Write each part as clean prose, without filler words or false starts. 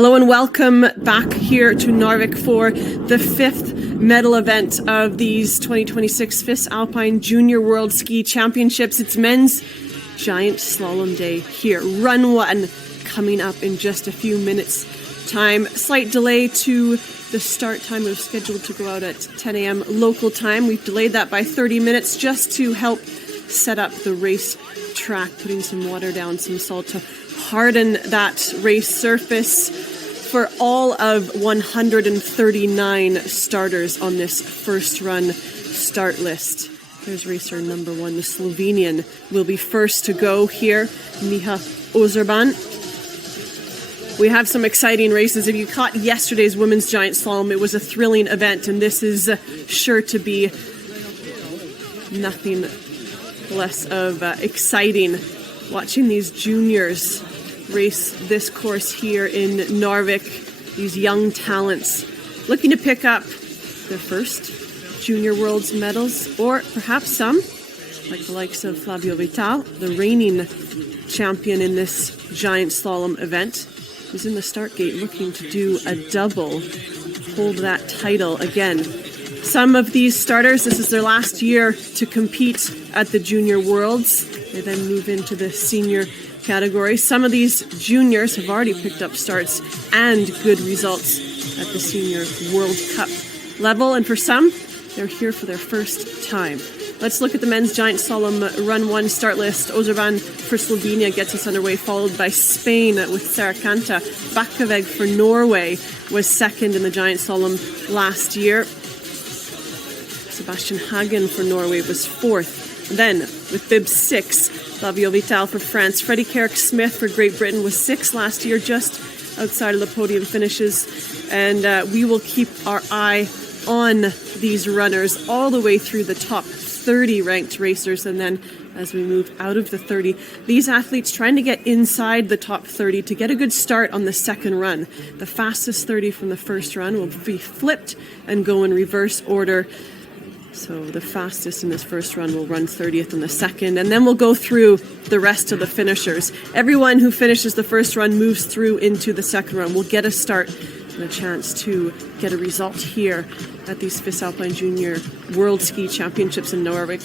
Hello and welcome back here to Narvik for the fifth medal event of these 2026 FIS Alpine Junior World Ski Championships. It's men's giant slalom day here. Run one coming up in just a few minutes time. Slight delay to the start time. It was scheduled to go out at 10 a.m. local time. We've delayed that by 30 minutes just to help set up the race track, putting some water down, some salt to harden that race surface for all of 139 starters on this first run start list. There's racer number one, the Slovenian, will be first to go here, Miha Ozerban. We have some exciting races. If you caught yesterday's women's giant slalom, it was a thrilling event, and this is sure to be nothing less of exciting. Watching these juniors race this course here in Narvik, these young talents looking to pick up their first Junior Worlds medals, or perhaps some, like the likes of Flavio Vital, the reigning champion in this giant slalom event, who's in the start gate looking to do a double, hold that title again. Some of these starters, this is their last year to compete at the Junior Worlds. They then move into the senior category. Some of these juniors have already picked up starts and good results at the Senior World Cup level. And for some, they're here for their first time. Let's look at the men's giant slalom run one start list. Ozerban for Slovenia gets us underway, followed by Spain with Sarah Kanta. Bakkaveg for Norway was second in the giant slalom last year. Sebastian Hagen for Norway was fourth. Then, with bib 6, Flavio Vital for France. Freddie Carrick-Smith for Great Britain was 6th last year, just outside of the podium finishes. And we will keep our eye on these runners all the way through the top 30 ranked racers. And then as we move out of the 30, these athletes trying to get inside the top 30 to get a good start on the second run. The fastest 30 from the first run will be flipped and go in reverse order. So the fastest in this first run will run 30th in the second, and then we'll go through the rest of the finishers. Everyone who finishes the first run moves through into the second run. We'll get a start and a chance to get a result here at these FIS Alpine Junior World Ski Championships in Narvik,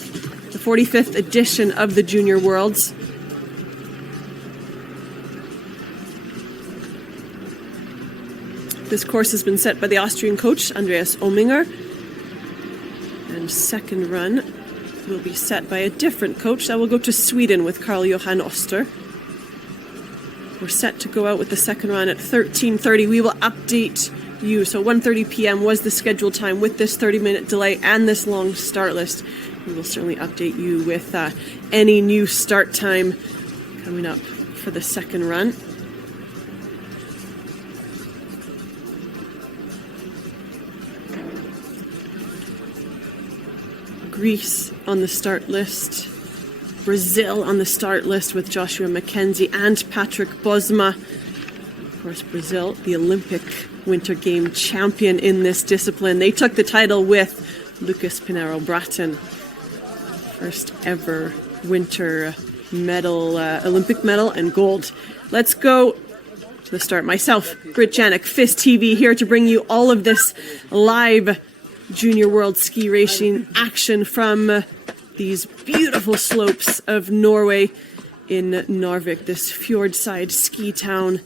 the 45th edition of the Junior Worlds. This course has been set by the Austrian coach, Andreas Ominger. And second run will be set by a different coach. That will go to Sweden with Carl-Johan Oster. We're set to go out with the second run at 13:30. We will update you. So 1:30 p.m. was the scheduled time. With this 30-minute delay and this long start list, we will certainly update you with any new start time coming up for the second run. Greece on the start list, Brazil on the start list with Joshua Mackenzie and Patrick Bosma. Of course, Brazil, the Olympic Winter Game champion in this discipline. They took the title with Lucas Pinheiro Bratton. First ever winter medal, Olympic medal and gold. Let's go to the start. Myself, Britt Janik, FIS TV, here to bring you all of this live Junior World Ski Racing action from these beautiful slopes of Norway in Narvik, this fjordside ski town,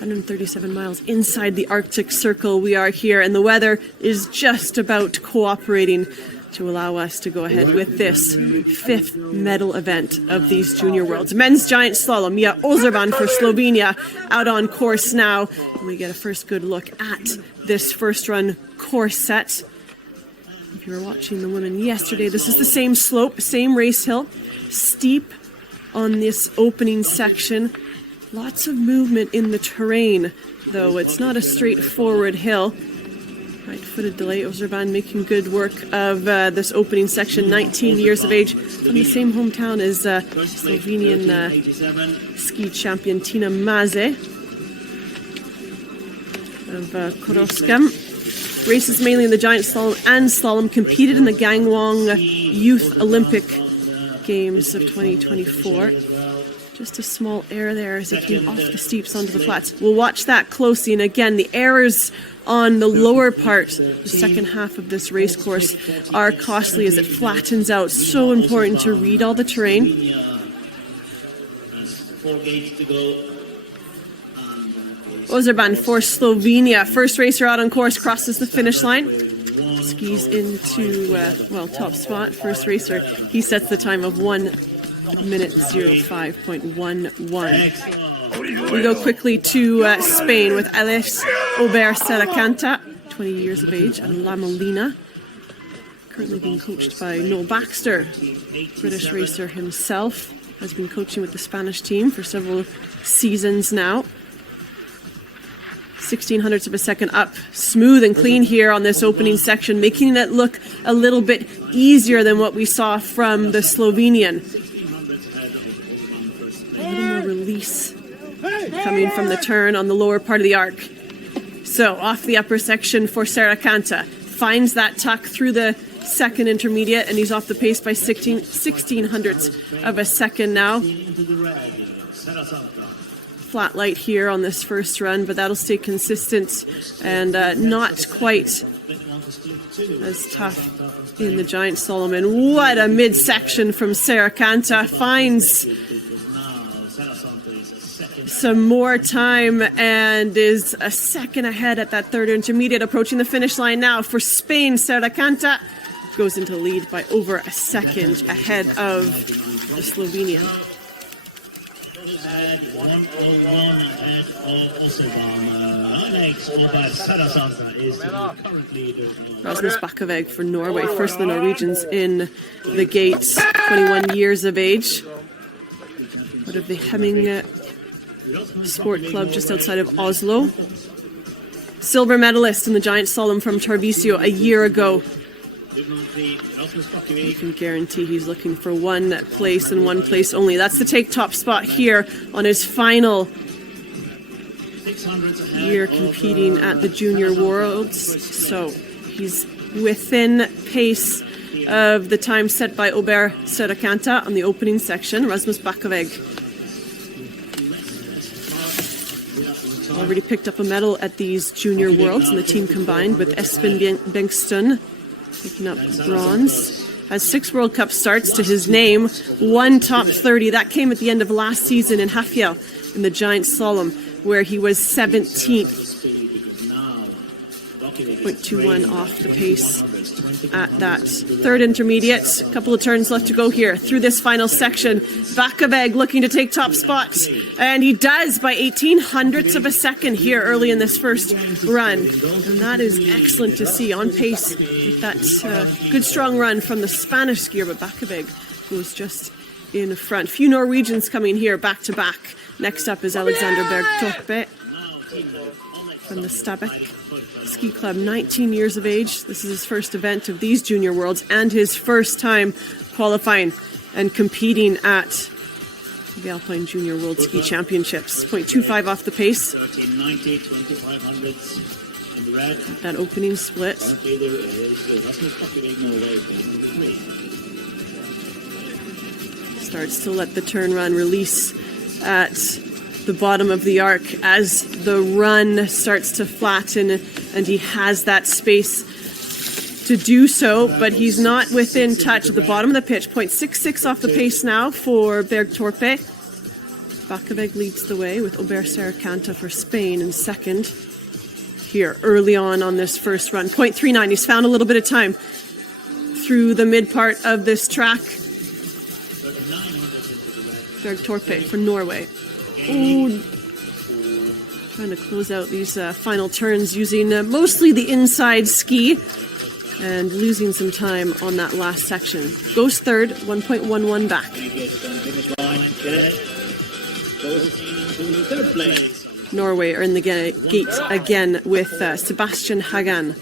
137 miles inside the Arctic Circle. We are here, and the weather is just about cooperating to allow us to go ahead with this fifth medal event of these Junior Worlds. Men's giant slalom, Miha Ozerban for Slovenia, out on course now. And we get a first good look at this first run course set. If you were watching the women yesterday, this is the same slope, same race hill, steep on this opening section. Lots of movement in the terrain, though it's not a straightforward hill. Right-footed delay, Ozerban making good work of this opening section. 19 years of age, from the same hometown as Slovenian ski champion Tina Maze of Koroskam. Races mainly in the giant slalom and slalom, competed in the Gangwon Youth Olympic Games of 2024. Just a small error there as it came off the steeps onto the flats. We'll watch that closely. And again, the errors on the lower part, the second half of this race course, are costly as it flattens out. So important to read all the terrain. 4 gates to go. Ozerban for Slovenia. First racer out on course, crosses the finish line. Skis into, top spot. First racer, he sets the time of 1:05.11. We go quickly to Spain with Alex Ober-Serracanta, 20 years of age, at La Molina. Currently being coached by Noel Baxter, British racer himself. Has been coaching with the Spanish team for several seasons now. 1600ths of a second up, smooth and clean here on this opening section, making it look a little bit easier than what we saw from the Slovenian. A little more release coming from the turn on the lower part of the arc. So off the upper section for Serracanta, finds that tuck through the second intermediate, and he's off the pace by 1600ths of a second now. Flat light here on this first run, but that'll stay consistent and not quite as tough in the giant slalom. And what a midsection from Serracanta. Finds some more time and is a second ahead at that third intermediate, approaching the finish line now for Spain. Serracanta goes into lead by over a second ahead of the Slovenian. Rasmus Bakkaveg for Norway, first of the Norwegians in the gates, 21 years of age. Part of the Hemming Sport Club just outside of Oslo. Silver medalist in the giant slalom from Tarvisio a year ago. You can guarantee he's looking for one place and one place only. That's the take top spot here on his final year competing at the Junior Worlds. So he's within pace of the time set by Ober-Serracanta on the opening section. Rasmus Bakkaveg already picked up a medal at these Junior Worlds in the team combined with Espen Bengtsson. Picking up bronze. Has 6 World Cup starts to his name. 1 top 30. That came at the end of last season in Hafjell in the giant slalom, where he was 17th. 0.21 off the pace at that third intermediate. A couple of turns left to go here through this final section. Bakkaveg looking to take top spot, and he does by 1800ths of a second here early in this first run, and that is excellent to see. On pace with that good strong run from the Spanish skier, but Bakkaveg goes just in front. Few Norwegians coming here back to back. Next up is Alexander Bergtorpe from the Stabæk Ski Club, 19 years of age. This is his first event of these Junior Worlds and his first time qualifying and competing at the Alpine Junior World Ski Championships. 0.25 off the pace. That opening split. Starts to let the turn run release at the bottom of the arc as the run starts to flatten, and he has that space to do so, but he's not within touch at the bottom of the pitch. 0.66 off the pace now for Bergtorpe. Bakkaveg leads the way with Ober-Serracanta for Spain in second here early on this first run. 0.39, he's found a little bit of time through the mid part of this track. Bergtorpe for Norway. Ooh. Trying to close out these final turns using mostly the inside ski and losing some time on that last section. Goes third, 1.11 back. Norway are in the gate again with Sebastian Hagan.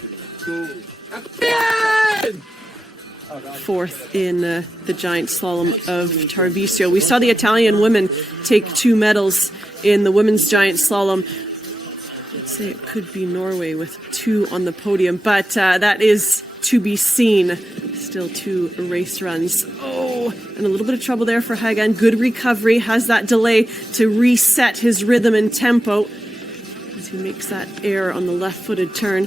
Fourth in the giant slalom of Tarvisio. We saw the Italian women take 2 medals in the women's giant slalom. I'd say it could be Norway with 2 on the podium, but that is to be seen. Still 2 race runs. Oh, and a little bit of trouble there for Hagen. Good recovery, has that delay to reset his rhythm and tempo as he makes that error on the left-footed turn.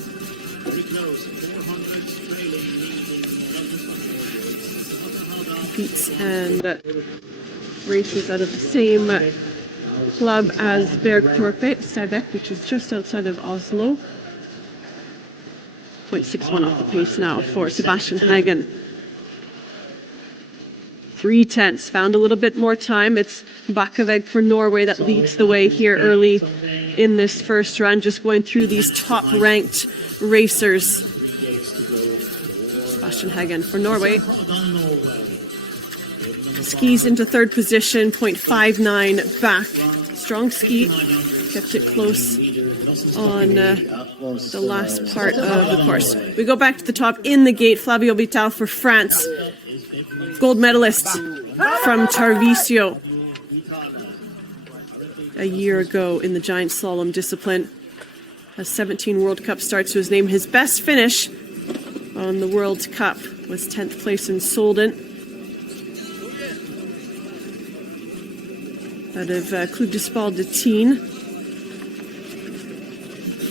Competes and races out of the same club as Bergtorpet, Stabæk, which is just outside of Oslo. 0.61 off the pace now for Sebastian Hagen. 3/10, found a little bit more time. It's Bakkeveg for Norway that leads the way here early in this first run, just going through these top-ranked racers. Sebastian Hagen for Norway. Skis into third position, 0.59 back. Strong ski, kept it close on the last part of the course. We go back to the top in the gate. Flavio Vital for France, gold medalist from Tarvisio a year ago in the giant slalom discipline. Has 17 World Cup starts to his name. His best finish on the World Cup was 10th place in Solden. Out of Club de Sport de Tignes.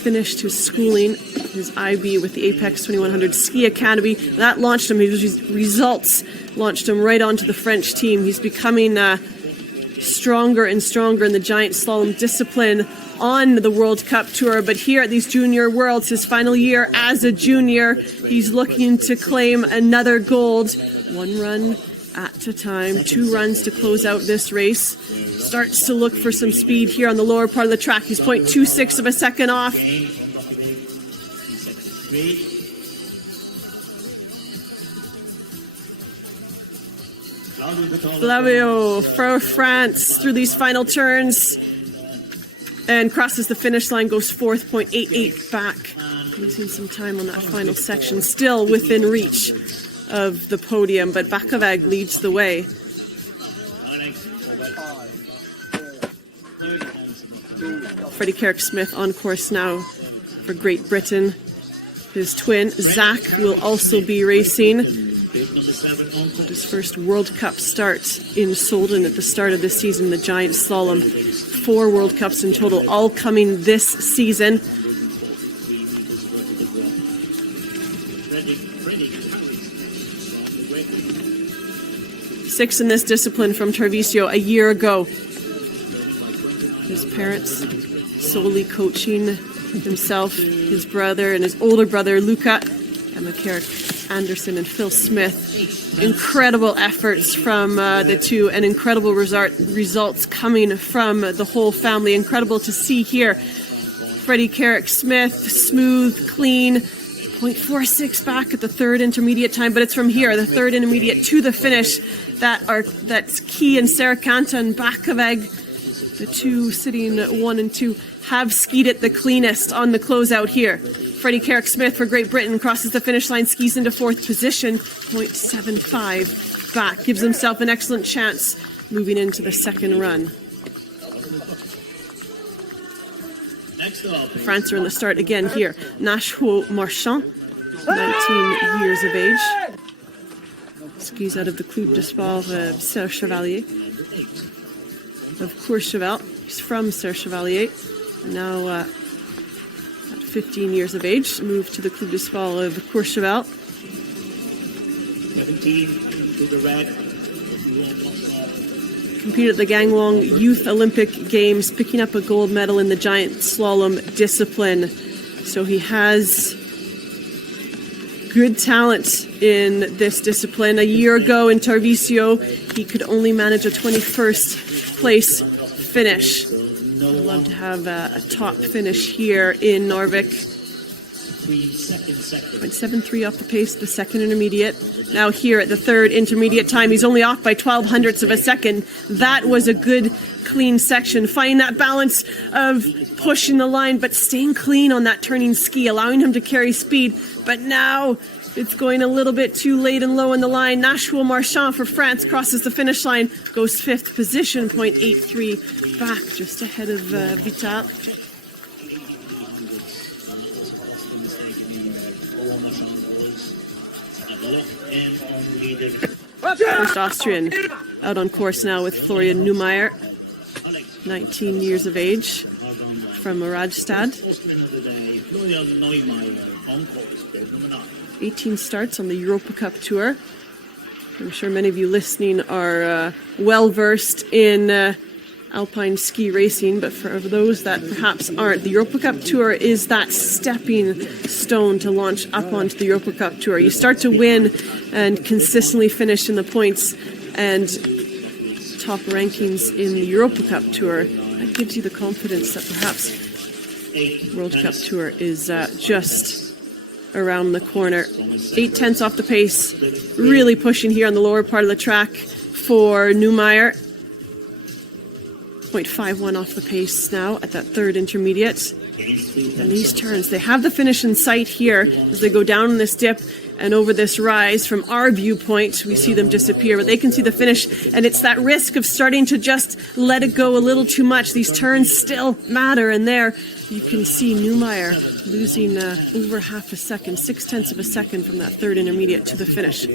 Finished his schooling, his IB with the Apex 2100 Ski Academy. That launched him, his results launched him right onto the French team. He's becoming stronger and stronger in the giant slalom discipline on the World Cup Tour. But here at these Junior Worlds, his final year as a junior, he's looking to claim another gold. 1 run at a time, 2 runs to close out this race. Starts to look for some speed here on the lower part of the track. He's 0.26 of a second off. Flavio for France through these final turns and crosses the finish line, goes 4th, 0.88 back. Losing some time on that final section, still within reach of the podium, but Bakkeveg leads the way. Freddie Carrick-Smith on course now for Great Britain. His twin, Zach, will also be racing. His first World Cup start in Solden at the start of this season, the giant slalom. 4 World Cups in total, all coming this season. Six in this discipline from Tarvisio a year ago. His parents solely coaching himself, his brother, and his older brother, Luca, Emma Carrick Anderson, and Phil Smith. Incredible efforts from the two, and incredible results coming from the whole family. Incredible to see here. Freddie Carrick-Smith, smooth, clean, 0.46 back at the third intermediate time, but it's from here, the third intermediate to the finish, that's Key and Sarah Kanta and Bakkeveg. The two sitting 1 and 2 have skied it the cleanest on the closeout here. Freddie Carrick-Smith for Great Britain crosses the finish line, skis into 4th position, 0.75 back. Gives himself an excellent chance moving into the second run. France are in the start again here. Nashua Marchand, 19 years of age. Skis out of the Club de Sport of Serre Chevalier. Of Courchevel. He's from Serre Chevalier. Now at 15 years of age, moved to the Club de Sport of Courchevel. 17 to the red. Competed at the Gangwon Youth Olympic Games, picking up a gold medal in the giant slalom discipline. So he has good talent in this discipline. A year ago in Tarvisio, he could only manage a 21st place finish. I'd love to have a top finish here in Narvik. 0.73 off the pace, the second intermediate. Now here at the third intermediate time, he's only off by 0.12 of a second. That was a good, clean section. Finding that balance of pushing the line, but staying clean on that turning ski, allowing him to carry speed. But now it's going a little bit too late and low in the line. Nashua Marchand for France crosses the finish line, goes 5th position, 0.83 back, just ahead of Vital. And First Austrian out on course now with Florian Neumayer, 19 years of age, from Radstad. 18 starts on the Europa Cup Tour. I'm sure many of you listening are well versed in alpine ski racing, but for those that perhaps aren't, the Europa Cup Tour is that stepping stone to launch up onto the Europa Cup Tour. You start to win and consistently finish in the points and top rankings in the Europa Cup Tour. That gives you the confidence that perhaps World Cup Tour is just around the corner. 0.8 off the pace, really pushing here on the lower part of the track for Neumayer. 0.51 off the pace now at that third intermediate. And these turns, they have the finish in sight here as they go down in this dip and over this rise. From our viewpoint, we see them disappear, but they can see the finish, and it's that risk of starting to just let it go a little too much. These turns still matter, and there you can see Neumayer losing over half a second, 0.6 of a second from that third intermediate to the finish. So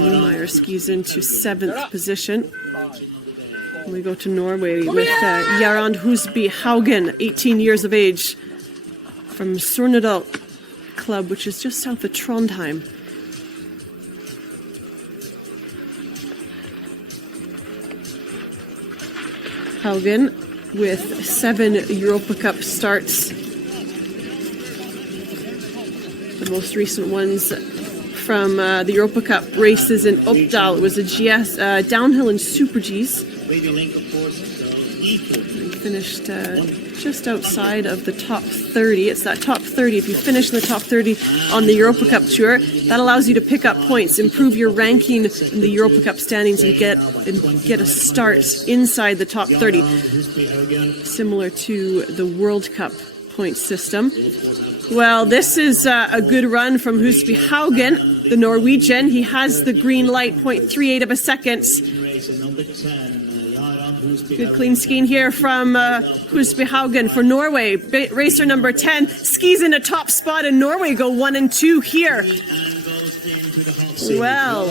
Neumayer skis into 7th position. We go to Norway with Jarand Husby Haugen, 18 years of age, from Surnadal Club, which is just south of Trondheim. Haugen with 7 Europa Cup starts. The most recent ones from the Europa Cup races in Uppdal. It was a GS downhill and Super Gs. He finished just outside of the top 30. It's that top 30. If you finish in the top 30 on the Europa Cup Tour, that allows you to pick up points, improve your ranking in the Europa Cup standings, and get a start inside the top 30. Similar to the World Cup point system. Well, this is a good run from Husby Haugen, the Norwegian. He has the green light, 0.38 of a second. Good clean skiing here from Husby Haugen for Norway. Racer number 10 skis in a top spot, and Norway go 1 and 2 here. Well,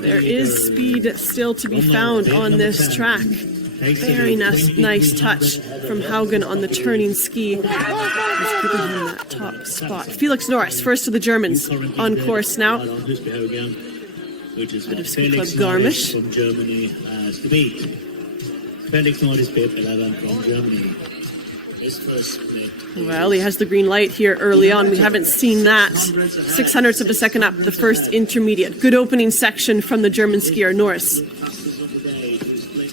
there is speed still to be found on this track. Very nice touch from Haugen on the turning ski. He's giving him that top spot. Felix Norris, first of the Germans, on course now. Which is Bit of ski club Garmisch. From Germany as the beat. Felix Norris bib 11 from Germany. His first split. Well, he has the green light here early on. We haven't seen that. 0.06 of a second up the first intermediate. Good opening section from the German skier Norris.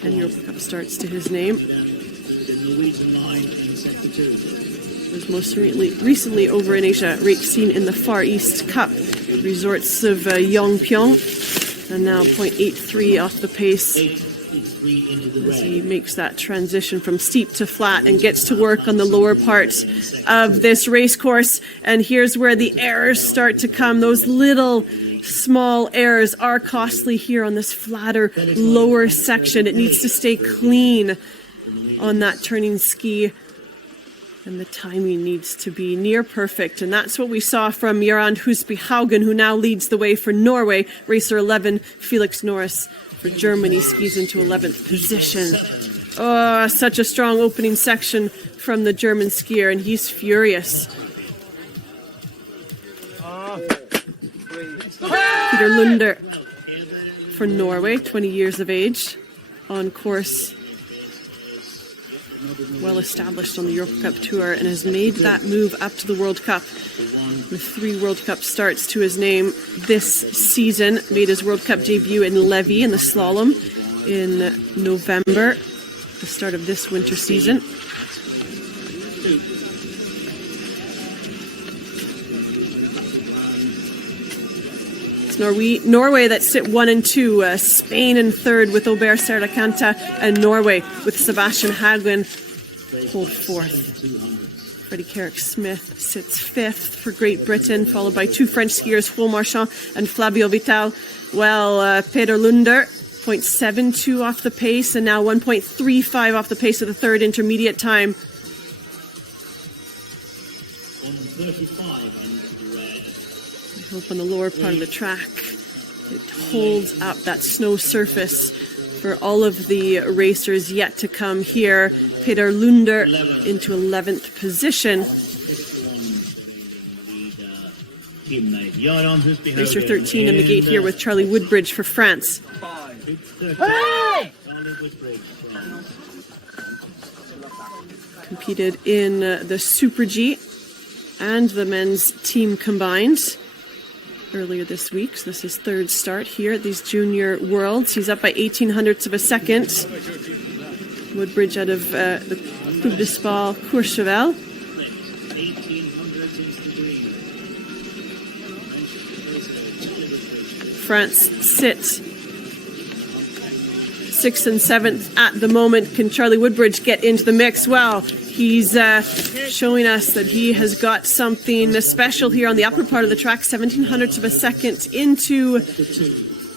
10 Europa Cup starts to his name. The Norwegian line in sector 2. Was most recently over in Asia, racing in the Far East Cup. Resorts of Yongpyong, and now 0.83 off the pace as he makes that transition from steep to flat and gets to work on the lower part of this race course. And here's where the errors start to come. Those little small errors are costly here on this flatter lower section. It needs to stay clean on that turning ski. And the timing needs to be near perfect. And that's what we saw from Jarand Husby Haugen, who now leads the way for Norway. Racer 11, Felix Norris for Germany, skis into 11th position. Oh, such a strong opening section from the German skier, and he's furious. Peter Lunder for Norway, 20 years of age, on course. Well established on the Europa Cup Tour and has made that move up to the World Cup with 3 World Cup starts to his name this season. Made his World Cup debut in Levi in the slalom in November, the start of this winter season. It's Norway that sit 1 and 2, Spain in 3rd with Aubert Serracanta, and Norway with Sebastian Hagen hold 4th. Freddie Carrick-Smith sits 5th for Great Britain, followed by 2 French skiers, Paul Marchand and Flavio Vital. Well, Peter Lunder, 0.72 off the pace, and now 1.35 off the pace of the third intermediate time. 1:35 into the red. Up on the lower part of the track. It holds up that snow surface for all of the racers yet to come here. Peter Lunder into 11th position. Racer 13 in the gate here with Charlie Woodbridge for France. Competed in the Super G and the men's team combined earlier this week. So this is third start here at these Junior Worlds. He's up by 1800ths of a second. Woodbridge out of the Coupe de Sport Courchevel. France sit 6th and 7th at the moment. Can Charlie Woodbridge get into the mix? Well, he's showing us that he has got something special here on the upper part of the track. 1700ths of a second into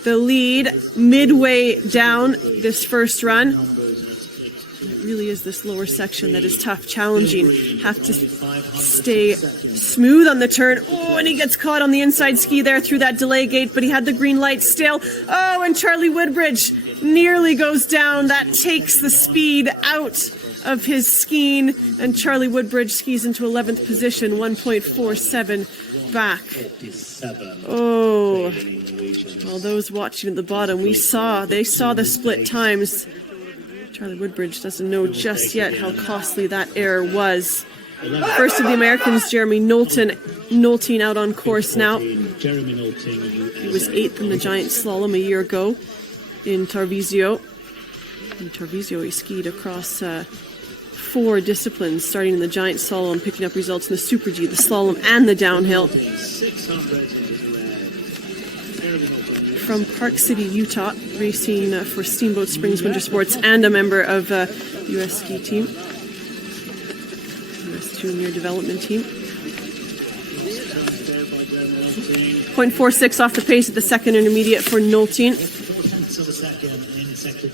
the lead, midway down this first run. It really is this lower section that is tough, challenging. Have to stay smooth on the turn. Oh, and he gets caught on the inside ski there through that delay gate, but he had the green light still. Oh, and Charlie Woodbridge nearly goes down. That takes the speed out of his skiing, and Charlie Woodbridge skis into 11th position, 1.47 back. Oh, well, those watching at the bottom, they saw the split times. Charlie Woodbridge doesn't know just yet how costly that error was. First of the Americans, Jeremy Nolting out on course now. He was 8th in the giant slalom a year ago in Tarvisio. In Tarvisio, he skied across 4 disciplines, starting in the giant slalom, picking up results in the Super G, the slalom, and the downhill. From Park City, Utah, racing for Steamboat Springs Winter Sports and a member of U.S. ski team, U.S. Junior Development Team. 0.46 off the pace at the second intermediate for Nolting.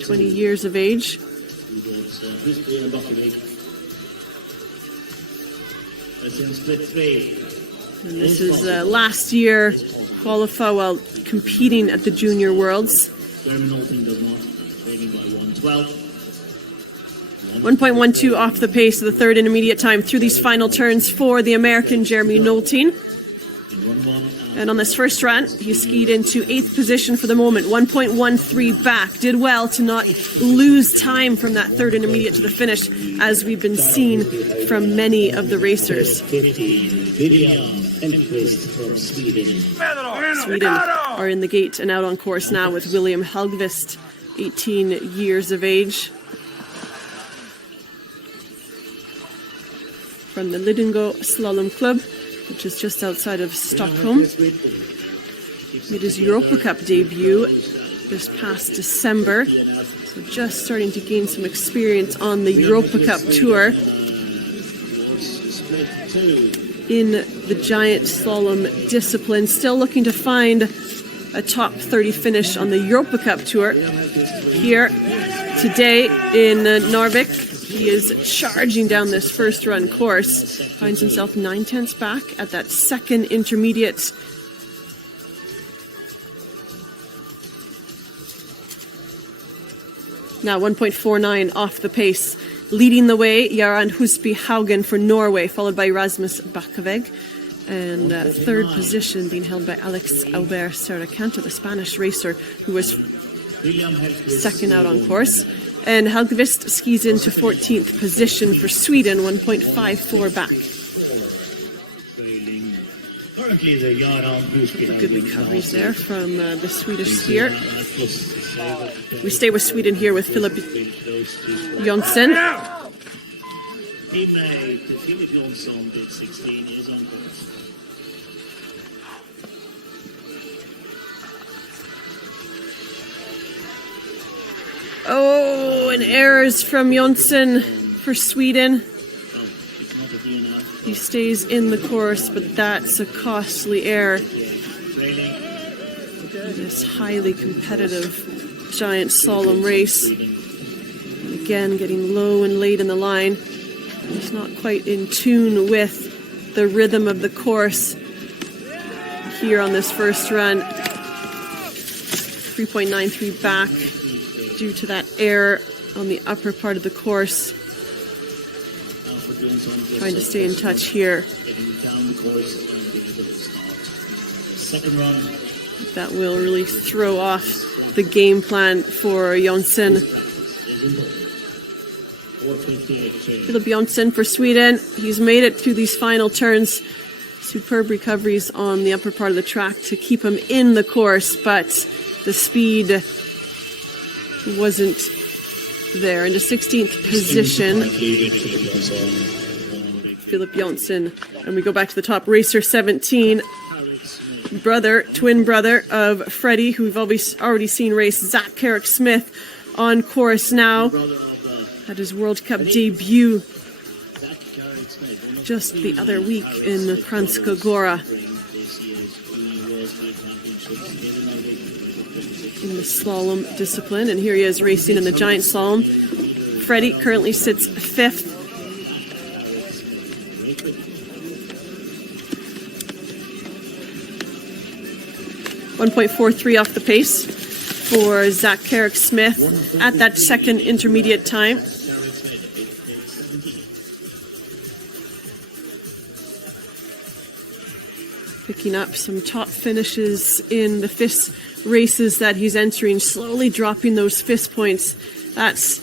20 years of age. And this is last year qualify while competing at the Junior Worlds. 1.12 off the pace of the third intermediate time through these final turns for the American Jeremy Nolting. And on this first run, he skied into 8th position for the moment, 1.13 back. Did well to not lose time from that third intermediate to the finish, as we've been seeing from many of the racers. Sweden are in the gate and out on course now with William Helgvist, 18 years of age. From the Lidingö Slalom Club, which is just outside of Stockholm. Made his Europa Cup debut this past December, so just starting to gain some experience on the Europa Cup tour. In the giant slalom discipline, still looking to find a top 30 finish on the Europa Cup tour. Here today in Narvik, he is charging down this first run course, finds himself 9/10 back at that second intermediate. Now 1.49 off the pace. Leading the way, Jarand Husby Haugen for Norway, followed by Rasmus Bakkaveg. And third position being held by Alex Albert Serracanta, the Spanish racer who was second out on course. And Helgvist skis into 14th position for Sweden, 1.54 back. Good recoveries there from the Swedish skier. We stay with Sweden here with Philip Jonsson. Oh, and errors from Jonsson for Sweden. He stays in the course, but that's a costly error. This highly competitive giant slalom race. Again, getting low and late in the line. He's not quite in tune with the rhythm of the course. here on this first run. 3.93 back due to that error on the upper part of the course. Trying to stay in touch here. Second run. That will really throw off the game plan for Jonsson. Philip Jonsson for Sweden. He's made it through these final turns. Superb recoveries on the upper part of the track to keep him in the course, but the speed wasn't there. Into 16th position, Philip Jonsson. And we go back to the top. Racer 17, twin brother of Freddie, who we've already seen race. Zach Carrick-Smith on course now. Had his World Cup debut just the other week in Kranjska Gora. In the slalom discipline, and here he is racing in the giant slalom. Freddie currently sits 5th. .43 off the pace for Zach Carrick-Smith at that second intermediate time. Picking up some top finishes in the FIS races that he's entering, slowly dropping those FIS points. That's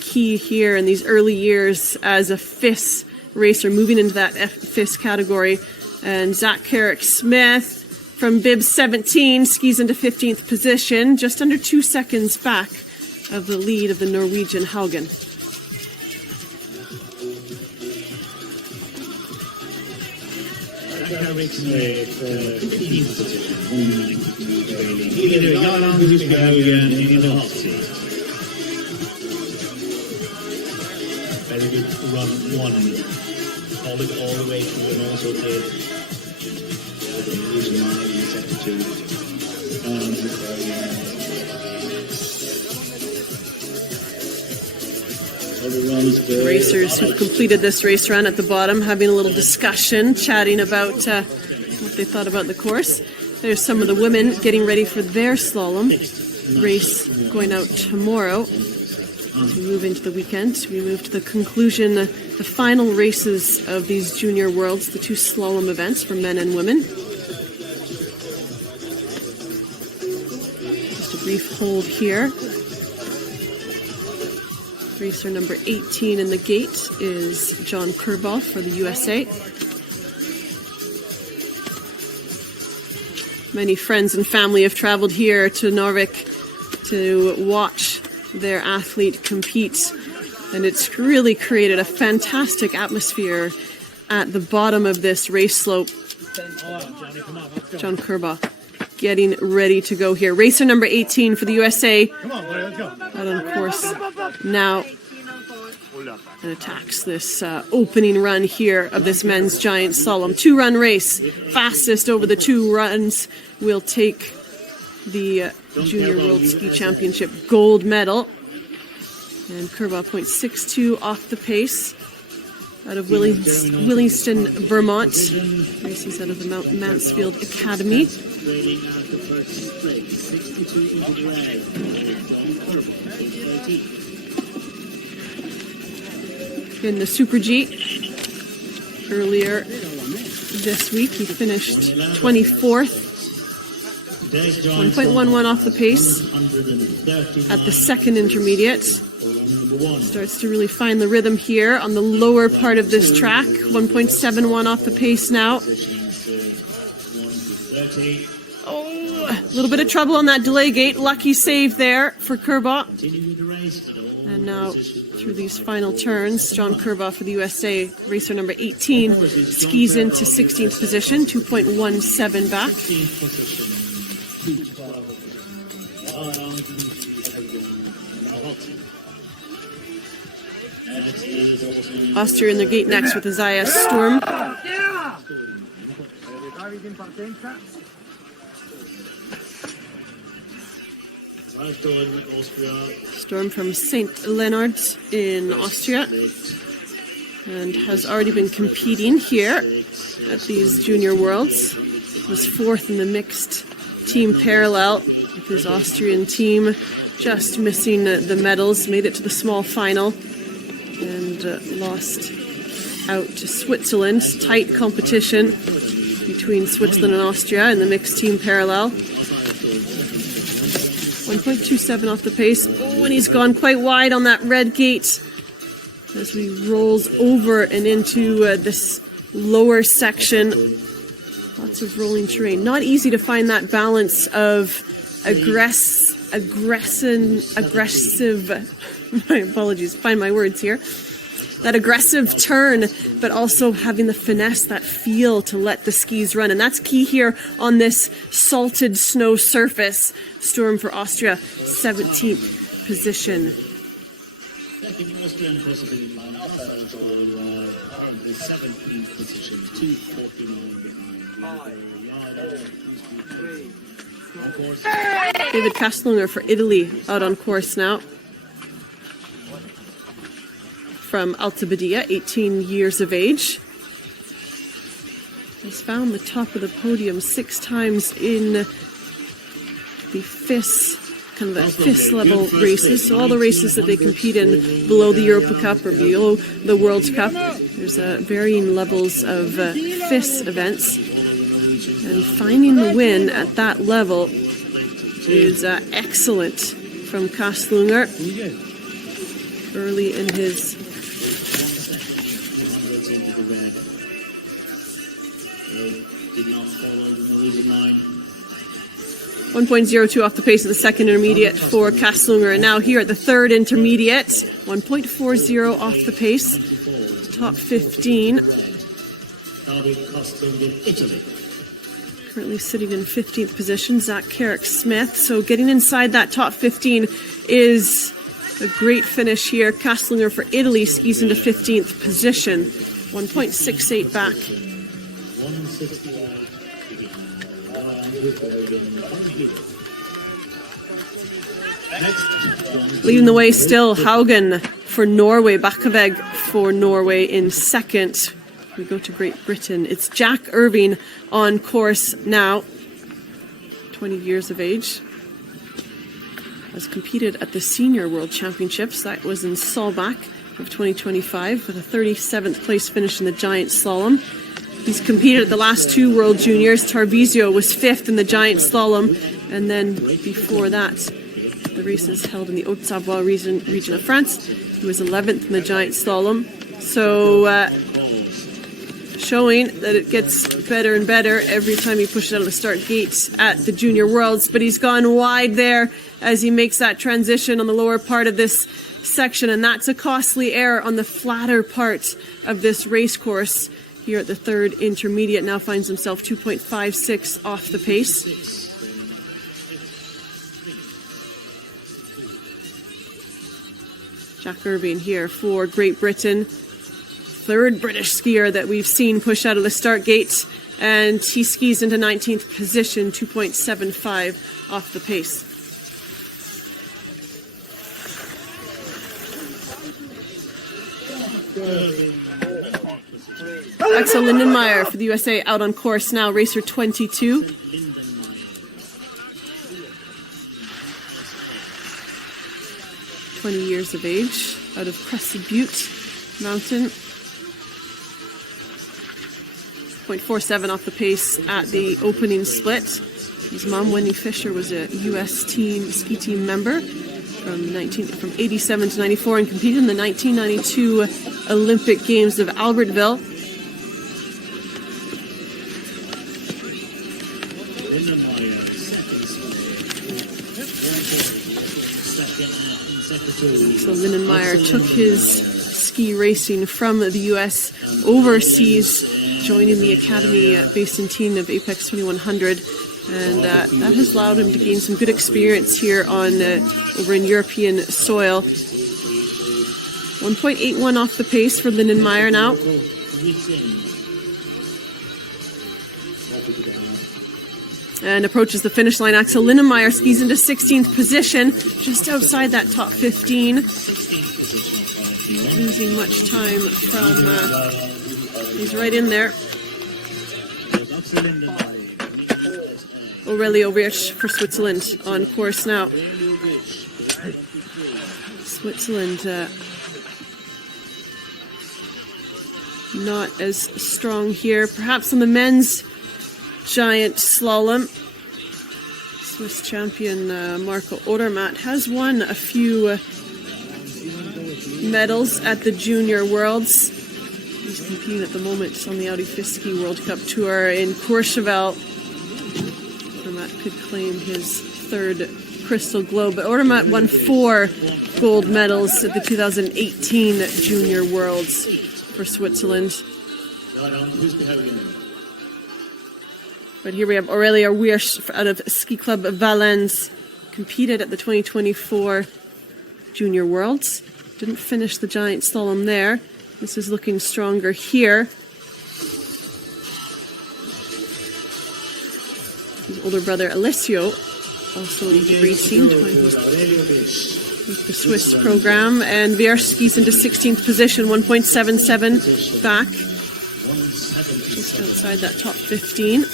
key here in these early years as a FIS racer, moving into that FIS category. And Zach Carrick-Smith from bib 17 skis into 15th position, just under 2 seconds back of the lead of the Norwegian Haugen. Very good run one. Hold it all the way through and also did losing line in second two. Racers who completed this race run at the bottom having a little discussion, chatting about what they thought about the course. There's some of the women getting ready for their slalom race going out tomorrow. As we move into the weekend, we move to the conclusion, the final races of these Junior Worlds, the 2 slalom events for men and women. Just a brief hold here. Racer number 18 in the gate is John Kerbal for the USA. Many friends and family have traveled here to Narvik to watch their athlete compete, and it's really created a fantastic atmosphere at the bottom of this race slope. John Kerbal getting ready to go here. Racer number 18 for the USA out on course now and attacks this opening run here of this men's giant slalom. 2-run race. Fastest over the 2 runs will take the Junior World Ski Championship gold medal. And Kerbal 0.62 off the pace out of Willingston, Vermont. Races out of the Mount Mansfield Academy. In the Super G earlier this week, he finished 24th. 1.11 off the pace at the second intermediate. Starts to really find the rhythm here on the lower part of this track. 1.71 off the pace now. Oh, a little bit of trouble on that delay gate. Lucky save there for Kerbal. And now through these final turns, John Kerbal for the USA, racer number 18, skis into 16th position, 2.17 back. Austria in their gate next with Isaiah Sturm. Sturm from St. Leonard in Austria and has already been competing here at these Junior Worlds. was fourth in the mixed team parallel with his Austrian team just missing the medals, made it to the small final and lost out to Switzerland. Tight competition between Switzerland and Austria in the mixed team parallel. 1.27 off the pace. Oh, and he's gone quite wide on that red gate as he rolls over and into this lower section. Lots of rolling terrain. Not easy to find that balance of aggressive, my apologies, find my words here. That aggressive turn, but also having the finesse, that feel to let the skis run. And that's key here on this salted snow surface. Sturm for Austria, 17th position. Second Austrian possibly line up currently 17th position, 2:49 behind. David Kastlunger for Italy out on course now. From Alta Badia, 18 years of age. He's found the top of the podium 6 times in the FIS, kind of the FIS level races. So all the races that they compete in below the Europa Cup or below the World Cup. There's varying levels of FIS events. And finding the win at that level is excellent from Kastlunger early in his 1.02 off the pace of the second intermediate for Kastlunger. And now here at the third intermediate, 1.40 off the pace. Top 15. Currently sitting in 15th position, Zach Carrick-Smith. So getting inside that top 15 is a great finish here. Kastlunger for Italy skis into 15th position. 1.68 back. Leading the way still, Haugen for Norway, Bakkeveg for Norway in second. We go to Great Britain. It's Jack Irving on course now, 20 years of age. Has competed at the Senior World Championships. That was in Solbach of 2025 with a 37th place finish in the giant slalom. He's competed at the last 2 World Juniors. Tarvisio was 5th in the giant slalom, and then before that, the races held in the Haute-Savoie region of France. He was 11th in the giant slalom. So showing that it gets better and better every time he pushes out of the start gates at the Junior Worlds. But he's gone wide there as he makes that transition on the lower part of this section, and that's a costly error on the flatter part of this race course. Here at the third intermediate, now finds himself 2.56 off the pace. Jack Irving here for Great Britain. Third British skier that we've seen push out of the start gate, and he skis into 19th position, 2.75 off the pace. Axel Lindenmeyer for the USA out on course now, racer 22. Years of age, out of Crested Butte Mountain. 0.47 off the pace at the opening split. His mom, Wendy Fisher, was a U.S. ski team member from 87 to 94 and competed in the 1992 Olympic Games of Albertville. So Lindenmeyer took his ski racing from the U.S. overseas, joining the academy based in team of Apex 2100, and that has allowed him to gain some good experience here on over in European soil. 1.81 off the pace for Lindenmeyer now. And approaches the finish line. Axel Lindenmeyer skis into 16th position, just outside that top 15. Not losing much time from... he's right in there. Aurelio Wirsch for Switzerland on course now. Switzerland not as strong here. Perhaps on the men's giant slalom. Swiss champion Marco Odermatt has won a few medals at the Junior Worlds. He's competing at the moment on the Audi FIS World Cup Tour in Courchevel. Odermatt could claim his third Crystal Globe, but Odermatt won 4 gold medals at the 2018 Junior Worlds for Switzerland. But here we have Aurelio Wirsch out of Ski Club Valence, competed at the 2024 Junior Worlds. Didn't finish the giant slalom there. This is looking stronger here. His older brother Alessio also racing with the Swiss program. And Wirsch skis into 16th position, 1.77 back. Just outside that top 15.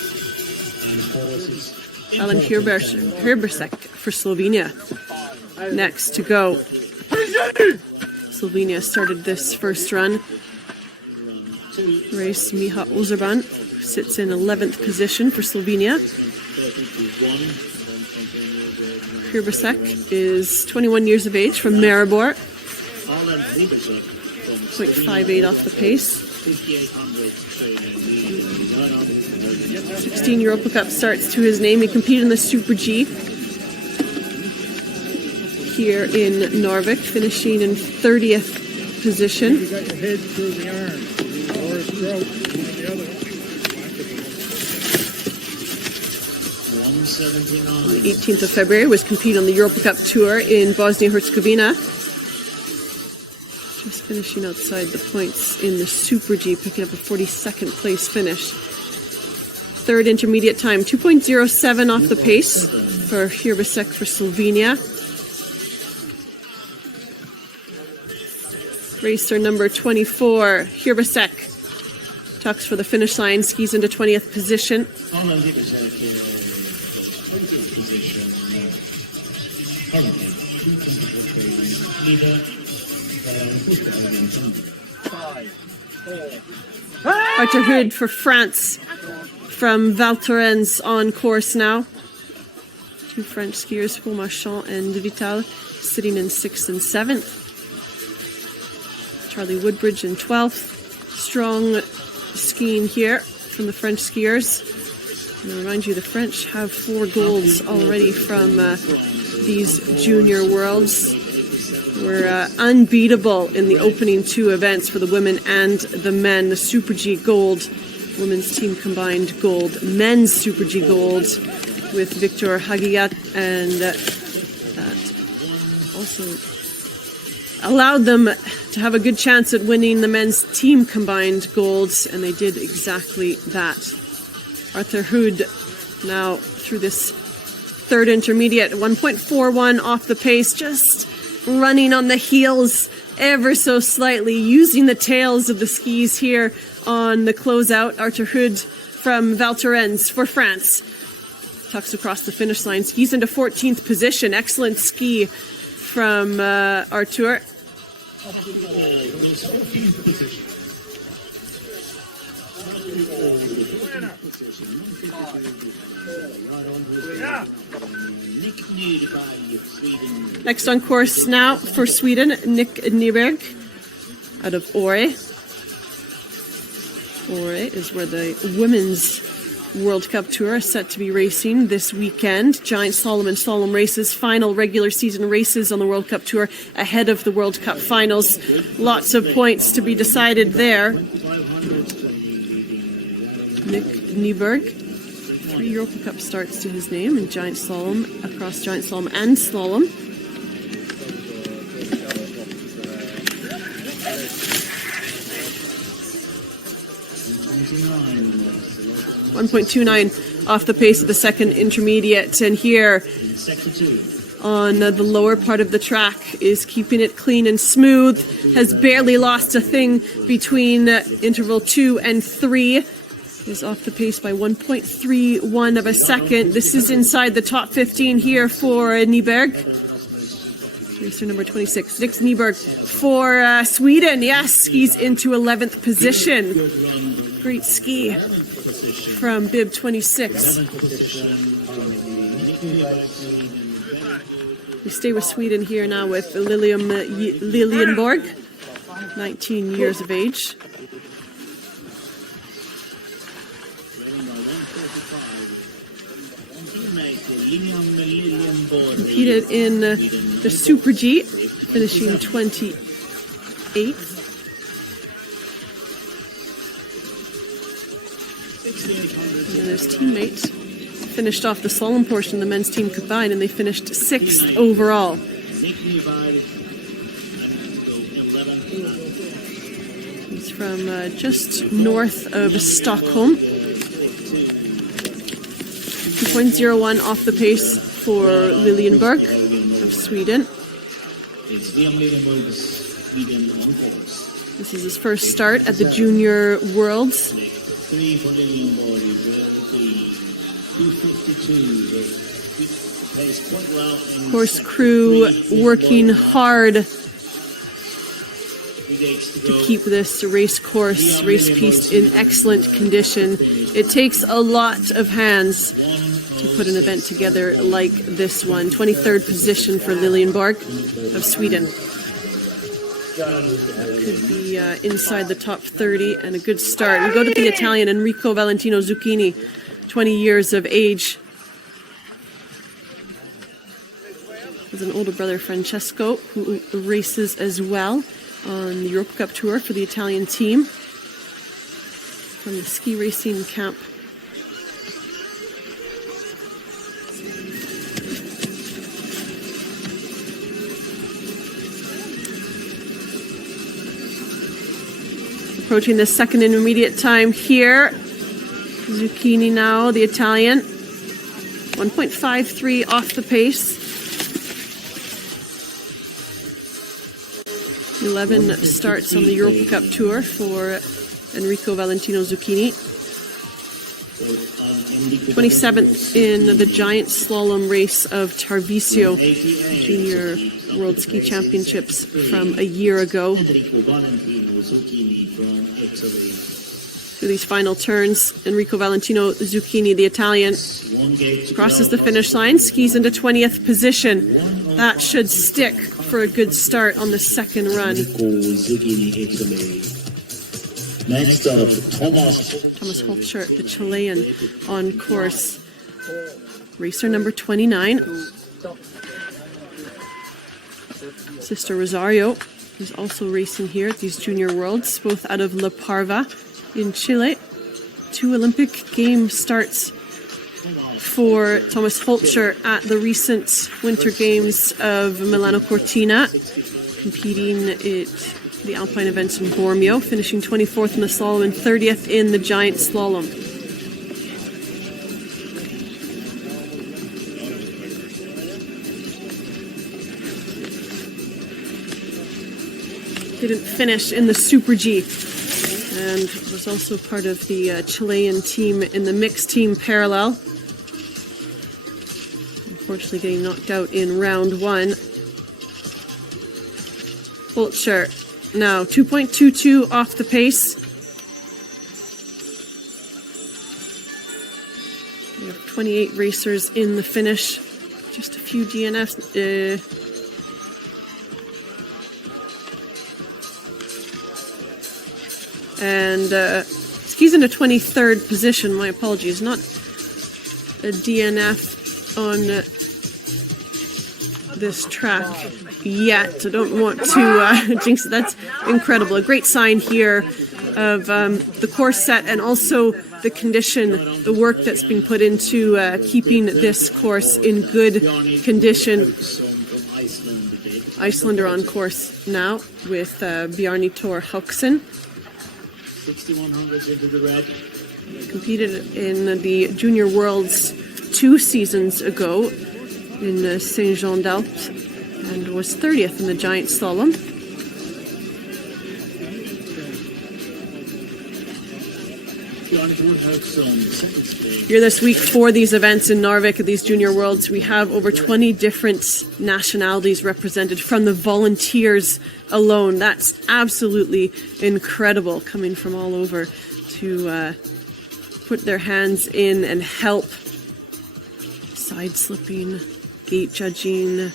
Alan Herbersek for Slovenia. Next to go. Slovenia started this first run. Race Miha Ozerban sits in 11th position for Slovenia. Herbersek is 21 years of age from Maribor. 0.58 off the pace. 16 Europa Cup starts to his name. He competed in the Super G here in Narvik, finishing in 30th position. You got your head through the arm or his throat. The other one. On the 18th of February was competing on the Europa Cup Tour in Bosnia-Herzegovina. Just finishing outside the points in the Super G, picking up a 42nd place finish. Third intermediate time, 2.07 off the pace for Herbersek for Slovenia. Racer number 24, Herbersek, tucks for the finish line, skis into 20th position. Arthur Hood for France from Val Thorens on course now. 2 French skiers, Paul Marchand and Vital, sitting in 6th and 7th. Charlie Woodbridge in 12th. Strong skiing here from the French skiers. And I remind you, the French have 4 golds already from these Junior Worlds. We're unbeatable in the opening 2 events for the women and the men. The Super G gold, women's team combined gold, men's Super G gold with Victor Hagiyat, and that also allowed them to have a good chance at winning the men's team combined golds, and they did exactly that. Arthur Hood now through this third intermediate, 1.41 off the pace, just running on the heels ever so slightly, using the tails of the skis here on the closeout. Arthur Hood from Val Thorens for France tucks across the finish line, skis into 14th position. Excellent ski from Arthur. Next on course now for Sweden, Nick Nyberg out of Åre. Åre is where the women's World Cup Tour is set to be racing this weekend. Giant slalom and slalom races, final regular season races on the World Cup Tour ahead of the World Cup finals. Lots of points to be decided there. Nick Nyberg, 3 Europa Cup starts to his name in giant slalom, across giant slalom and slalom. .29 off the pace of the second intermediate, and here on the lower part of the track is keeping it clean and smooth, has barely lost a thing between interval 2 and 3. is off the pace by 1.31 of a second. This is inside the top 15 here for Nyberg. Racer number 26, Dix Nyberg for Sweden. Yes, he's into 11th position. Great ski from bib 26. We stay with Sweden here now with Liljenborg, 19 years of age. Competed in the Super G, finishing 28th. And his teammates finished off the slalom portion of the men's team combined, and they finished 6th overall. He's from just north of Stockholm. 2.01 off the pace for Liljenborg of Sweden. This is his first start at the Junior Worlds. Course crew working hard to keep this race piece in excellent condition. It takes a lot of hands to put an event together like this one. 23rd position for Liljenborg of Sweden. Could be inside the top 30 and a good start. We go to the Italian Enrico Valentino Zucchini, 20 years of age. There's an older brother, Francesco, who races as well on the Europe Cup Tour for the Italian team from the ski racing camp. Approaching the second intermediate time here. Zucchini now, the Italian. 1.53 off the pace. 11 starts on the Europa Cup Tour for Enrico Valentino Zucchini. 27th in the giant slalom race of Tarvisio Junior World Ski Championships from a year ago. For these final turns, Enrico Valentino Zucchini, the Italian, crosses the finish line, skis into 20th position. That should stick for a good start on the second run. Next up, Thomas Holtscher, the Chilean, on course. Racer number 29. Sister Rosario is also racing here at these Junior Worlds, both out of La Parva in Chile. 2 Olympic game starts for Thomas Holtscher at the recent Winter Games of Milano Cortina, competing at the Alpine events in Bormio, finishing 24th in the slalom and 30th in the giant slalom. Didn't finish in the Super G, and was also part of the Chilean team in the mixed team parallel. Unfortunately getting knocked out in round 1. Holtscher now 2.22 off the pace. We have 28 racers in the finish. Just a few DNFs. And skis into 23rd position. My apologies. Not a DNF on this track yet. I don't want to jinx it. That's incredible. A great sign here of the course set and also the condition, the work that's been put into keeping this course in good condition. Icelander on course now with Bjarni Thor Hauksen. 6100s into the red. Competed in the Junior Worlds 2 seasons ago in Saint-Jean-d'Alpes and was 30th in the giant slalom. Here this week for these events in Narvik at these Junior Worlds, we have over 20 different nationalities represented from the volunteers alone. That's absolutely incredible, coming from all over to put their hands in and help. Side slipping, gate judging,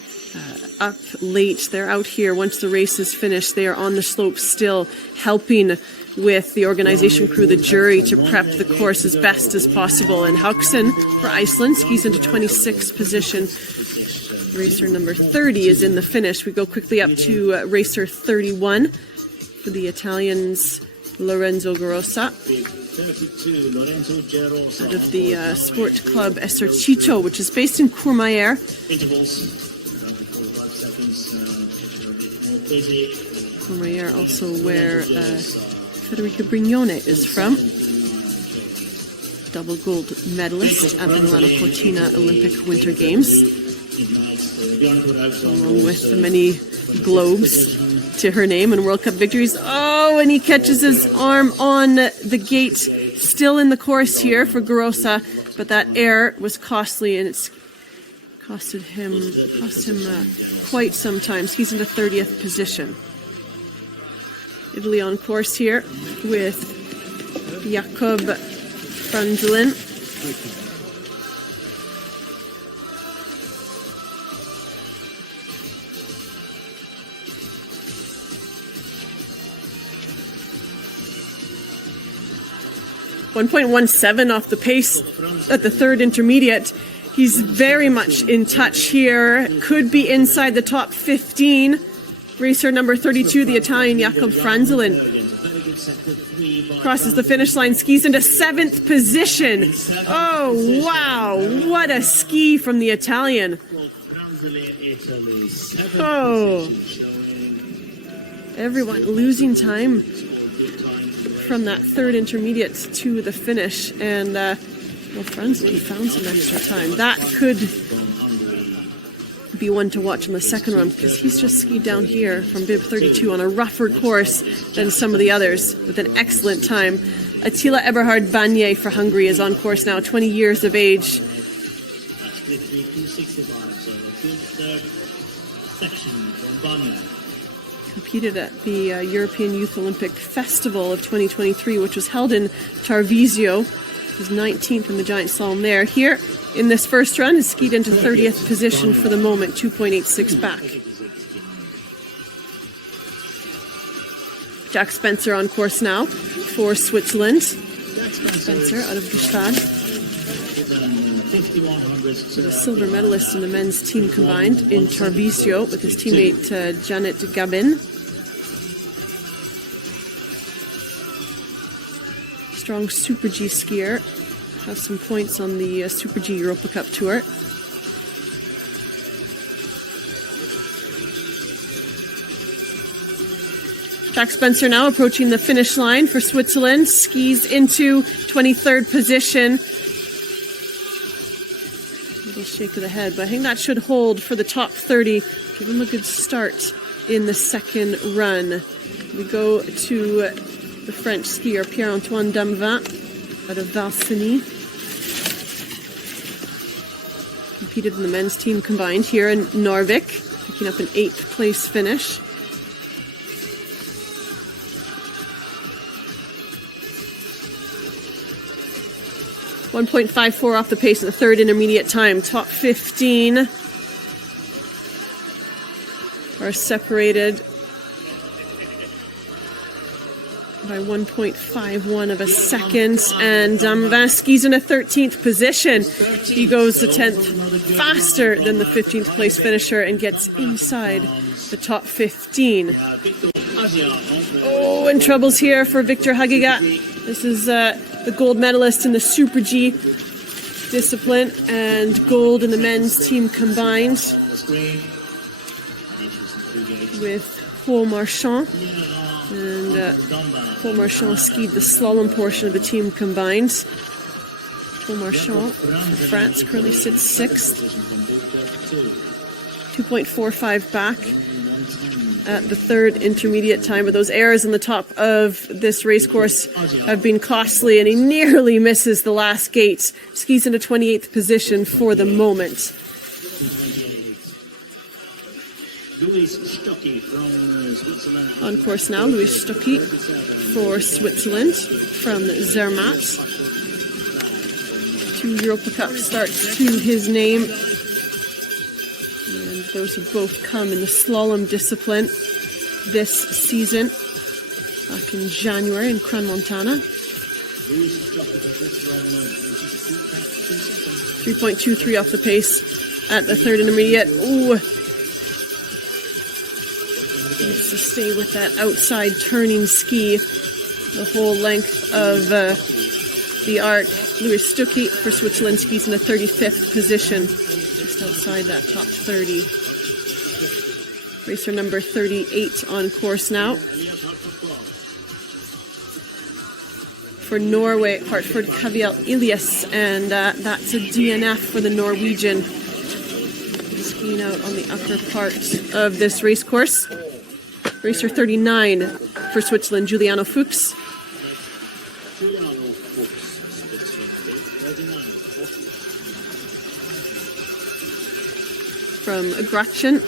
up late. They're out here once the race is finished. They are on the slope still, helping with the organization crew, the jury, to prep the course as best as possible. And Hauksson for Iceland skis into 26th position. Racer number 30 is in the finish. We go quickly up to racer 31 for the Italians, Lorenzo Garosa. Out of the Sport Club Esercito, which is based in Courmayeur. Courmayeur, also where Federica Brignone is from. Double gold medalist at the Milano Cortina Olympic Winter Games, along with the many globes to her name and World Cup victories. Oh, and he catches his arm on the gate. Still in the course here for Garosa, but that error was costly, and it's cost him quite some time. He's in the 30th position. Italy on course here with Jakob Franzelin. .117 off the pace at the third intermediate. He's very much in touch here. Could be inside the top 15. Racer number 32, the Italian Jakob Franzelin, crosses the finish line, skis into 7th position. Oh, wow. What a ski from the Italian. Oh. Everyone losing time from that third intermediate to the finish. And, well, Franzelin found some extra time. That could be one to watch in the second run, because he's just skied down here from bib 32 on a rougher course than some of the others with an excellent time. Attila Eberhard Banye for Hungary is on course now, 20 years of age. Competed at the European Youth Olympic Festival of 2023, which was held in Tarvisio. He was 19th in the giant slalom there. Here in this first run is skied into 30th position for the moment, 2.86 back. Jack Spencer on course now for Switzerland. Spencer out of Gstaad. The silver medalist in the men's team combined in Tarvisio with his teammate Janet Gabin. Strong Super G skier. Has some points on the Super G Europa Cup Tour. Jack Spencer now approaching the finish line for Switzerland. Skis into 23rd position. A little shake of the head, but I think that should hold for the top 30. Give him a good start in the second run. We go to the French skier Pierre-Antoine Damevin out of Valseny. Competed in the men's team combined here in Narvik, picking up an 8th place finish. .54 off the pace of the third intermediate time. Top 15 are separated by 1.51 of a second, and Damevin skis in a 13th position. He goes to 10th faster than the 15th place finisher and gets inside the top 15. Oh, and troubles here for Victor Hagigat. This is the gold medalist in the Super G discipline and gold in the men's team combined with Paul Marchand. And Paul Marchand skied the slalom portion of the team combined. Paul Marchand for France currently sits 6th. 2.45 back. at the third intermediate time, but those errors in the top of this racecourse have been costly, and he nearly misses the last gate. Skis into 28th position for the moment. On course now, Louis Stuckey for Switzerland from Zermatt. 2 Europa Cup starts to his name. And those have both come in the slalom discipline this season. Back in January in Crans-Montana. 3.23 off the pace at the third intermediate. Ooh. Needs to stay with that outside turning ski the whole length of the arc. Louis Stuckey for Switzerland skis in the 35th position, just outside that top 30. Racer number 38 on course now. For Norway, Hartford Kaviel Ilias, and that's a DNF for the Norwegian. Skiing out on the upper part of this race course. Racer 39 for Switzerland, Giuliano Fuchs. From Gratchen.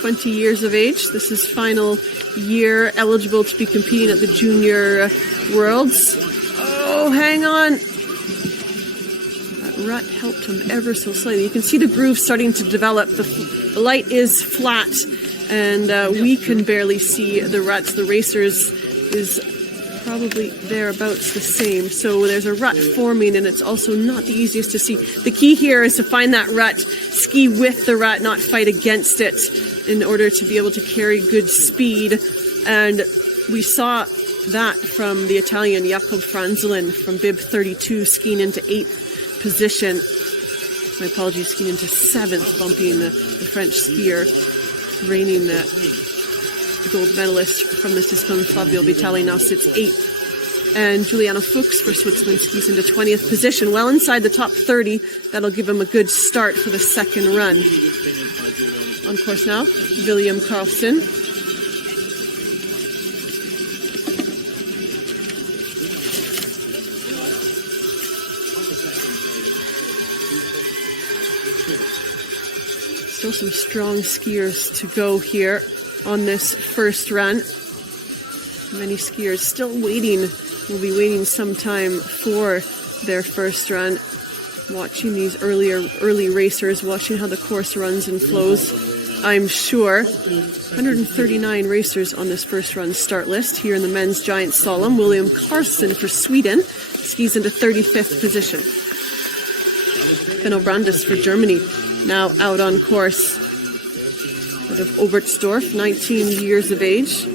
20 years of age. This is final year, eligible to be competing at the Junior Worlds. Oh, hang on. That rut helped him ever so slightly. You can see the groove starting to develop. The light is flat, and we can barely see the ruts. The racers is probably thereabouts the same. So there's a rut forming, and it's also not the easiest to see. The key here is to find that rut, ski with the rut, not fight against it, in order to be able to carry good speed. And we saw that from the Italian Jakob Franzelin from bib 32, skiing into 8th position. My apologies, skiing into 7th, bumping the French skier, reigning gold medalist from this discipline. Flavio Vitali now sits 8th. And Giuliano Fuchs for Switzerland skis into 20th position, well inside the top 30. That'll give him a good start for the second run. On course now, William Karlsson. Still some strong skiers to go here on this first run. Many skiers still waiting, will be waiting some time for their first run. Watching these early racers, watching how the course runs and flows, I'm sure. 139 racers on this first run start list here in the men's giant slalom. William Karlsson for Sweden skis into 35th position. Benno Brandes for Germany now out on course. Out of Oberstdorf, 19 years of age.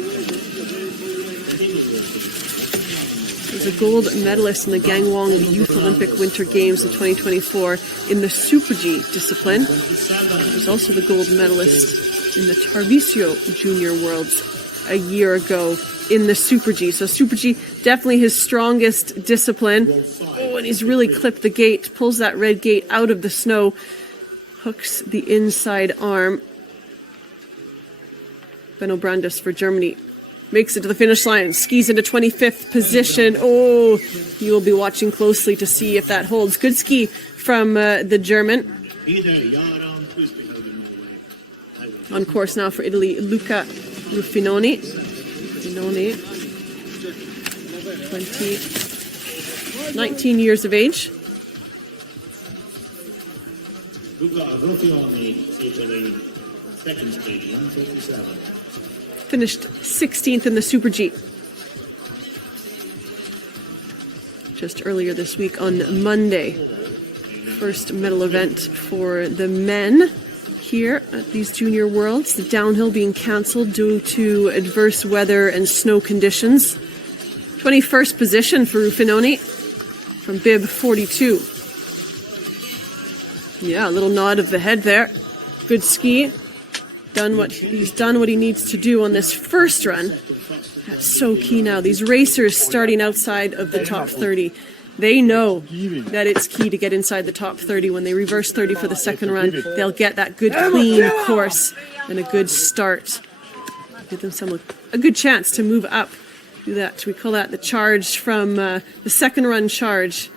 He's a gold medalist in the Gangwon Youth Olympic Winter Games of 2024 in the Super G discipline. He's also the gold medalist in the Tarvisio Junior Worlds a year ago in the Super G. So Super G, definitely his strongest discipline. Oh, and he's really clipped the gate, pulls that red gate out of the snow, hooks the inside arm. Benno Brandes for Germany makes it to the finish line, skis into 25th position. Oh, you will be watching closely to see if that holds. Good ski from the German. On course now for Italy, Luca Ruffinoni. 19 years of age. Luca Ruffinoni, Italy, second stadium, 57. Finished 16th in the Super G. Just earlier this week on Monday. First medal event for the men here at these Junior Worlds. The downhill being cancelled due to adverse weather and snow conditions. 21st position for Ruffinoni from bib 42. Yeah, a little nod of the head there. Good ski. He's done what he needs to do on this first run. That's so key now. These racers starting outside of the top 30. They know that it's key to get inside the top 30. When they reverse 30 for the second run, they'll get that good clean course and a good start. Give them a good chance to move up. Do that. We call that the charge from the second run charge.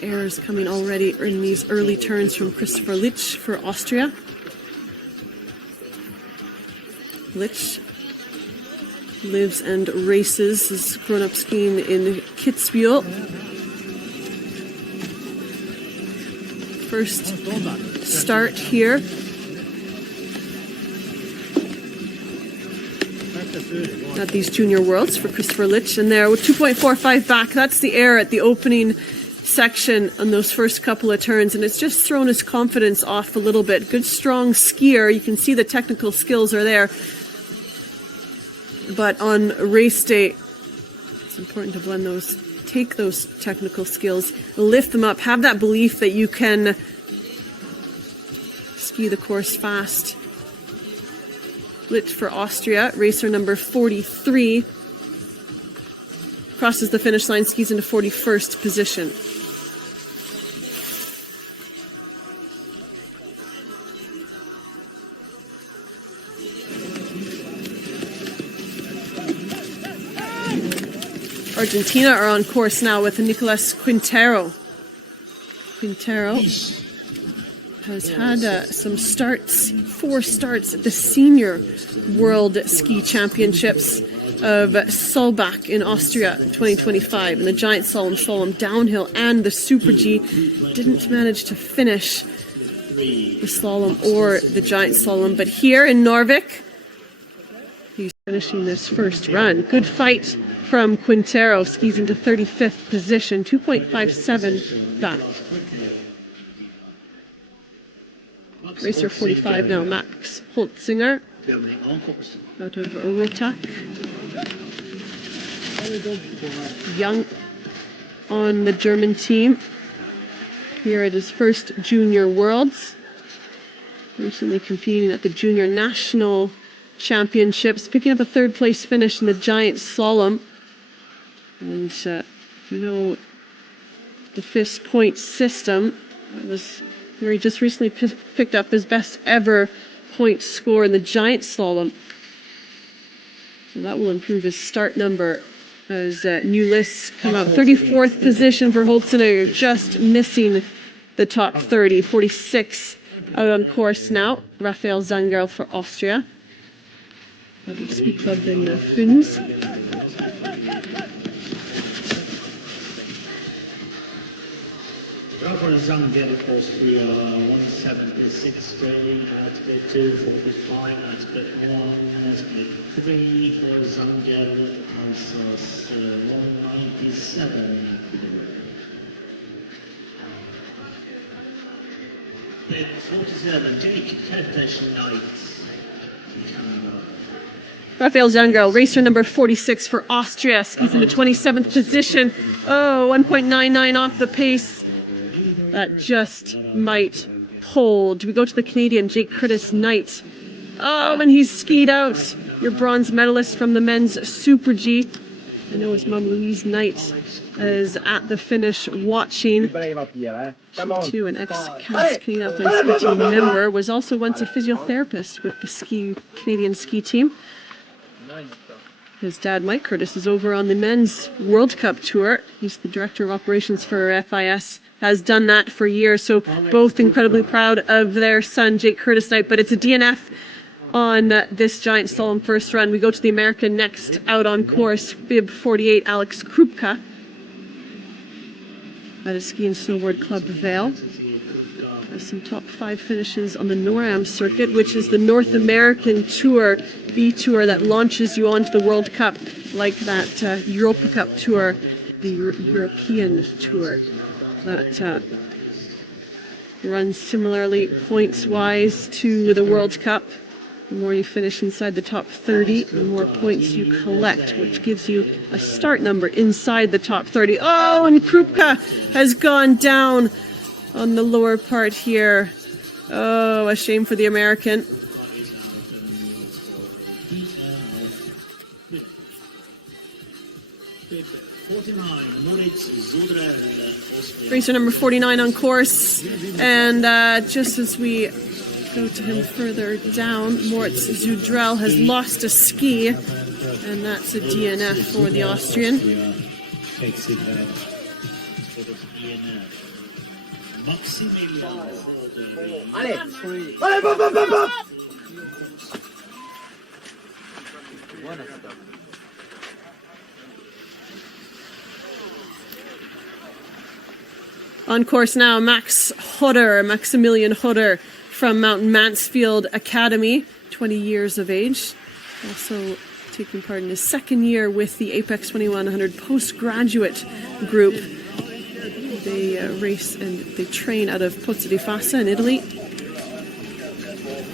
Errors coming already in these early turns from Christopher Litsch for Austria. Litsch lives and races, has grown up skiing in Kitzbühel. First start here. At these junior worlds for Christopher Litsch, and there with 2.45 back. That's the error at the opening section on those first couple of turns, and it's just thrown his confidence off a little bit. Good strong skier. You can see the technical skills are there. But on race day, it's important to blend those, take those technical skills, lift them up, have that belief that you can ski the course fast. Litsch for Austria, racer number 43, crosses the finish line, skis into 41st position. Argentina are on course now with Nicolas Quintero. Quintero has had some starts, 4 starts at the Senior World Ski Championships of Solbach in Austria 2025. And the Giant Slalom, Downhill, and the Super G didn't manage to finish the slalom or the Giant Slalom. But here in Narvik, he's finishing this first run. Good fight from Quintero, skis into 35th position, 2.57 back. Racer 45 now, Max Holtzinger, out of Rotak. Young on the German team, here at his first Junior Worlds. Recently competing at the Junior National Championships, picking up a 3rd place finish in the Giant Slalom. And, the FIS point system was where he just recently picked up his best ever point score in the Giant Slalom. So that will improve his start number as new lists come out. 34th position for Holtzinger, just missing the top 30. 46 out on course now. Raphael Zangerl for Austria. Ski Club in the FIS. Raphael Zangerl, Austria, 176 straight, split 2, 45, split 1, split 3 for Zangerl, Alsace, 197. Split 47, Jake Kurdish Knights, Raphael Zangerl, racer number 46 for Austria, skis into 27th position. Oh, 1.99 off the pace. That just might hold. Do we go to the Canadian, Jake Curtis Knight? Oh, and he's skied out. Your bronze medalist from the men's Super G. I know his mum, Louise Knight, is at the finish watching. She, too, an ex-CAS Canadian Alpine Ski Team member, was also once a physiotherapist with the Canadian ski team. His dad, Mike Curtis, is over on the men's World Cup tour. He's the director of operations for FIS. Has done that for years, so both incredibly proud of their son, Jake Curtis Knight. But it's a DNF on this Giant Slalom first run. We go to the American next, out on course, bib 48, Alex Krupka, at a ski and snowboard club Vail. Has some top 5 finishes on the NORAM circuit, which is the North American Tour, B Tour that launches you onto the World Cup, like that Europa Cup Tour, the European Tour. That runs similarly points-wise to the World Cup. The more you finish inside the top 30, the more points you collect, which gives you a start number inside the top 30. Oh, and Krupka has gone down on the lower part here. Oh, a shame for the American. Bib 49, Moritz Racer number 49 on course. And just as we go to him further down, Moritz Zudrell has lost a ski. And that's a DNF for the Austrian. Takes it back for the DNF. Maximilian On course now, Maximilian Hodder from Mountain Mansfield Academy, 20 years of age. Also taking part in his second year with the Apex 2100 postgraduate group. They race and they train out of Pozzo di Fassa in Italy.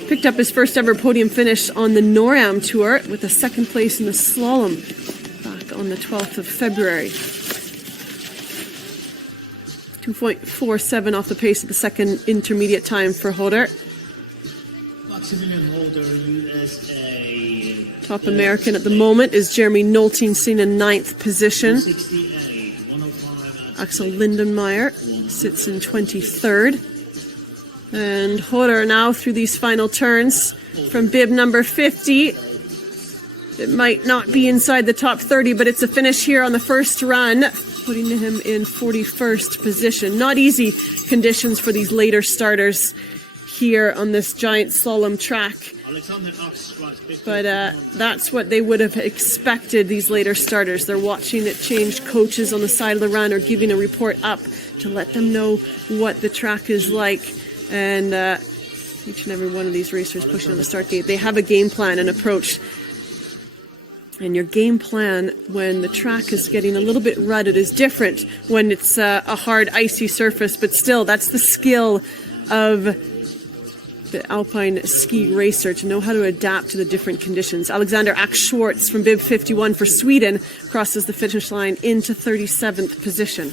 Picked up his first ever podium finish on the NORAM Tour with a second place in the slalom back on the 12th of February. 2.47 off the pace of the second intermediate time for Hodder. Maximilian Holder, USA. Top American at the moment is Jeremy Nolting, seen in 9th position. 68, 105. Axel Lindenmeyer sits in 23rd. And Hodder now through these final turns from bib number 50. It might not be inside the top 30, but it's a finish here on the first run, putting him in 41st position. Not easy conditions for these later starters here on this giant slalom track. But that's what they would have expected, these later starters. They're watching it change. Coaches on the side of the run are giving a report up to let them know what the track is like. And each and every one of these racers pushing on the start gate, they have a game plan, an approach. And your game plan when the track is getting a little bit rutted is different when it's a hard, icy surface. But still, that's the skill of the alpine ski racer, to know how to adapt to the different conditions. Alexander Ack-Schwartz from bib 51 for Sweden crosses the finish line into 37th position.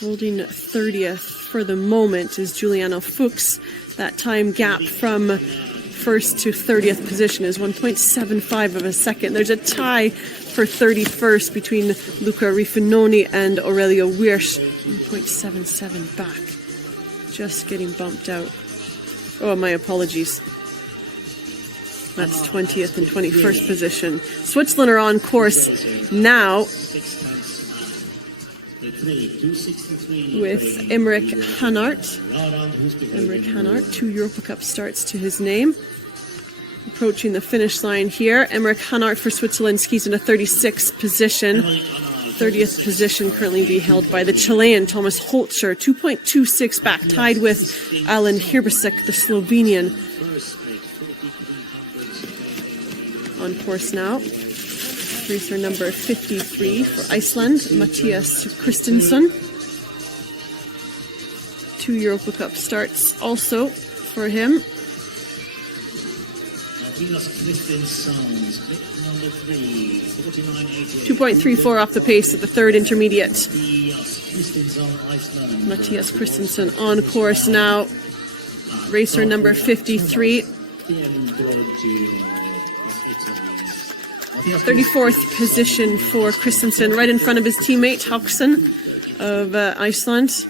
Holding 30th for the moment is Giuliano Fuchs. That time gap from first to 30th position is 1.75 of a second. There's a tie for 31st between Luca Rifinoni and Aurelio Wirsch, 1.77 back. Just getting bumped out. Oh, my apologies. That's 20th and 21st position. Switzerland are on course now with Emmerich Hanart. Emmerich Hanart, 2 Europa Cup starts to his name. Approaching the finish line here. Emmerich Hanart for Switzerland skis in a 36th position. 30th position currently being held by the Chilean Thomas Holzer, 2.26 back, tied with Alan Hirbasek, the Slovenian. On course now, racer number 53 for Iceland, Matthias Christensen. 2 Europa Cup starts also for him. 2.34 off the pace at the third intermediate. Matthias Christensen on course now. Racer number 53. 34th position for Christensen, right in front of his teammate Hauksson of Iceland.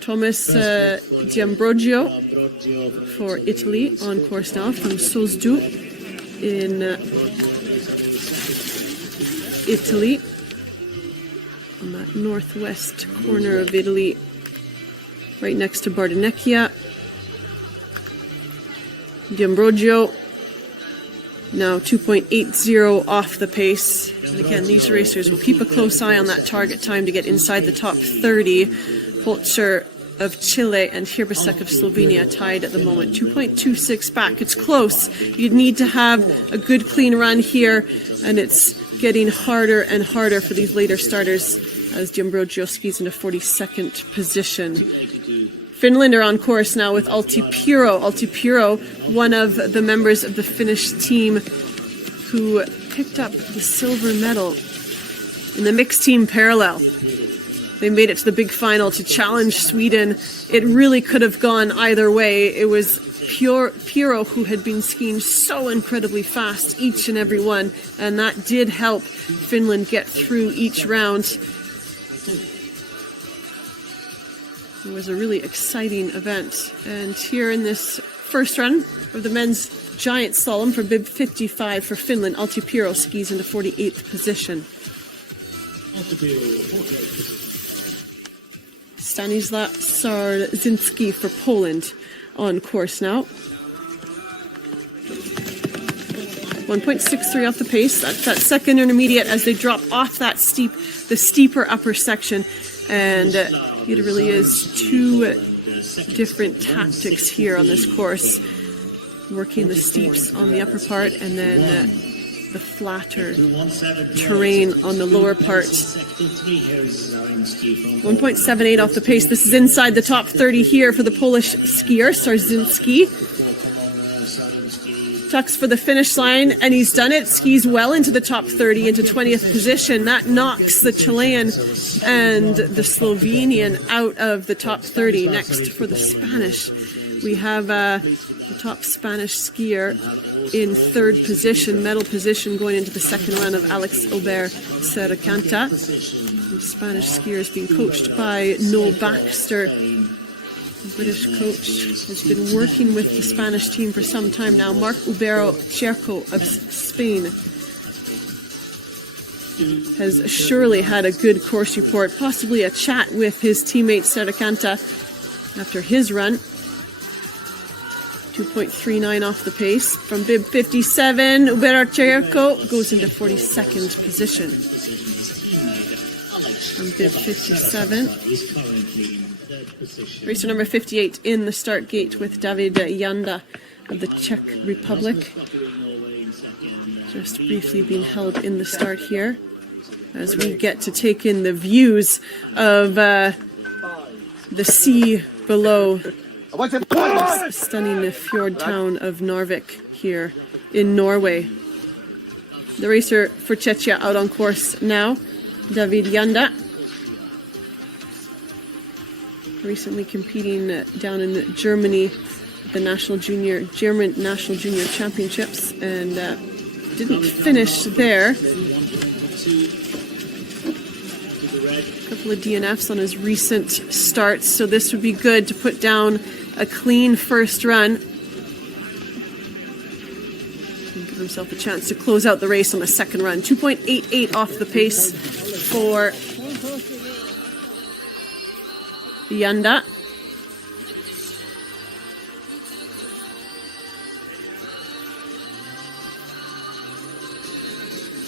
Thomas D'Ambrogio for Italy on course now from Sosdu in Italy, on that northwest corner of Italy, right next to Bardonecchia. D'Ambrogio now 2.80 off the pace. And again, these racers will keep a close eye on that target time to get inside the top 30. Holzer of Chile and Hirbasek of Slovenia tied at the moment. 2.26 back. It's close. You'd need to have a good clean run here, and it's getting harder and harder for these later starters as D'Ambrogio skis into 42nd position. Finland are on course now with Alti Puro. Alti Puro, one of the members of the Finnish team who picked up the silver medal in the mixed team parallel. They made it to the big final to challenge Sweden. It really could have gone either way. It was Puro who had been skiing so incredibly fast, each and every one, and that did help Finland get through each round. It was a really exciting event. And here in this first run of the men's giant slalom for bib 55 for Finland, Altipiro skis into 48th position. Stanisław Sarzinski for Poland on course now. 1.63 off the pace. That's that second intermediate as they drop off that the steeper upper section. And it really is two different tactics here on this course. Working the steeps on the upper part and then the flatter terrain on the lower part. 1.78 off the pace. This is inside the top 30 here for the Polish skier, Sarzinski. Tucks for the finish line, and he's done it. Skis well into the top 30, into 20th position. That knocks the Chilean and the Slovenian out of the top 30. Next for the Spanish, we have the top Spanish skier in third position, medal position going into the second run of Alex Albert Serracanta. The Spanish skier is being coached by Noel Baxter. The British coach has been working with the Spanish team for some time now. Marc Ubero Cherco of Spain has surely had a good course report, possibly a chat with his teammate Serracanta after his run. 2.39 off the pace. From bib 57, Ubero Cherco goes into 42nd position. From bib 57. Racer number 58 in the start gate with David Janda of the Czech Republic. Just briefly being held in the start here as we get to take in the views of the sea below the stunning fjord town of Narvik here in Norway. The racer for Czechia out on course now, David Janda. Recently competing down in Germany, the German National Junior Championships, and didn't finish there. A couple of DNFs on his recent starts, so this would be good to put down a clean first run. And give himself a chance to close out the race on the second run. 2.88 off the pace for Janda.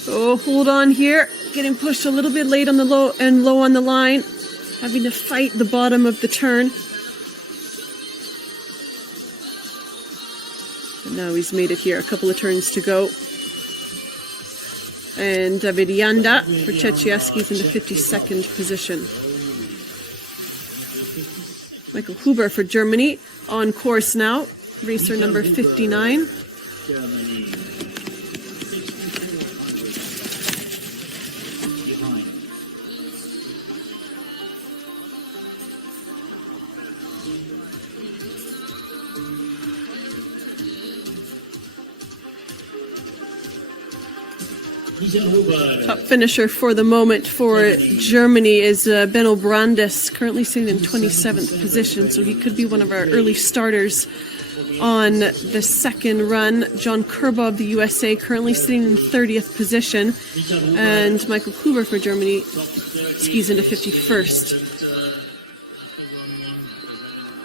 Oh, hold on here. Getting pushed a little bit late on the low on the line. Having to fight the bottom of the turn. And now he's made it here. A couple of turns to go. And David Janda for Czechieski's in the 52nd position. Michael Huber for Germany on course now. Racer number 59. Top finisher for the moment for Germany is Benno Brandes, currently sitting in 27th position, so he could be one of our early starters on the second run. John Kerbaugh of the USA, currently sitting in 30th position, and Michael Huber for Germany skis into 51st.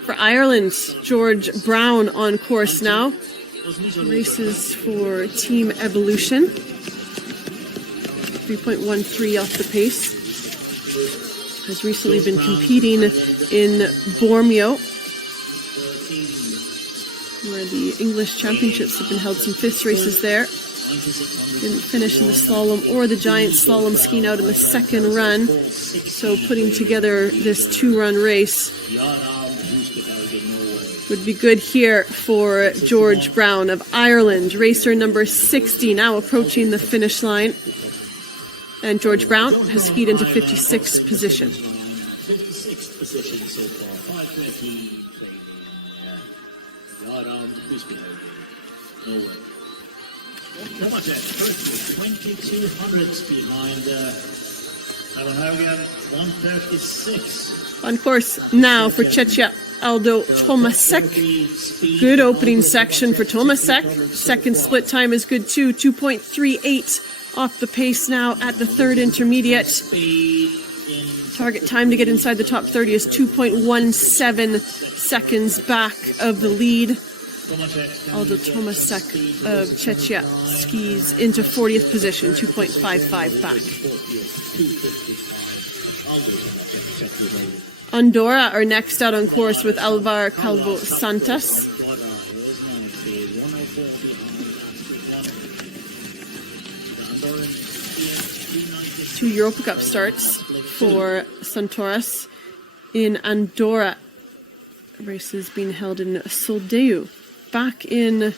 For Ireland, George Brown on course now. Races for Team Evolution. 3.13 off the pace. Has recently been competing in Bormio, where the English Championships have been held. Some FIS races there. Didn't finish in the slalom or the giant slalom, skiing out in the second run. So putting together this two-run race would be good here for George Brown of Ireland. Racer number 60 now approaching the finish line. And George Brown has skied into 56th position. 56th position so far. 5:20 no way. Come on, Jack. 22 hundredths behind Copenhagen 136. On course now for Czechia, Aldo Tomasek. Good opening section for Tomasek. Second split time is good too, 2.38 off the pace now at the third intermediate. Target time to get inside the top 30 is 2.17 seconds back of the lead. Aldo Tomasek of Czechia skis into 40th position, 2.55 back. Andorra are next out on course with Alvar Calvo Santos. Two Europa Cup starts for Santoras in Andorra. Races being held in Soldeu back in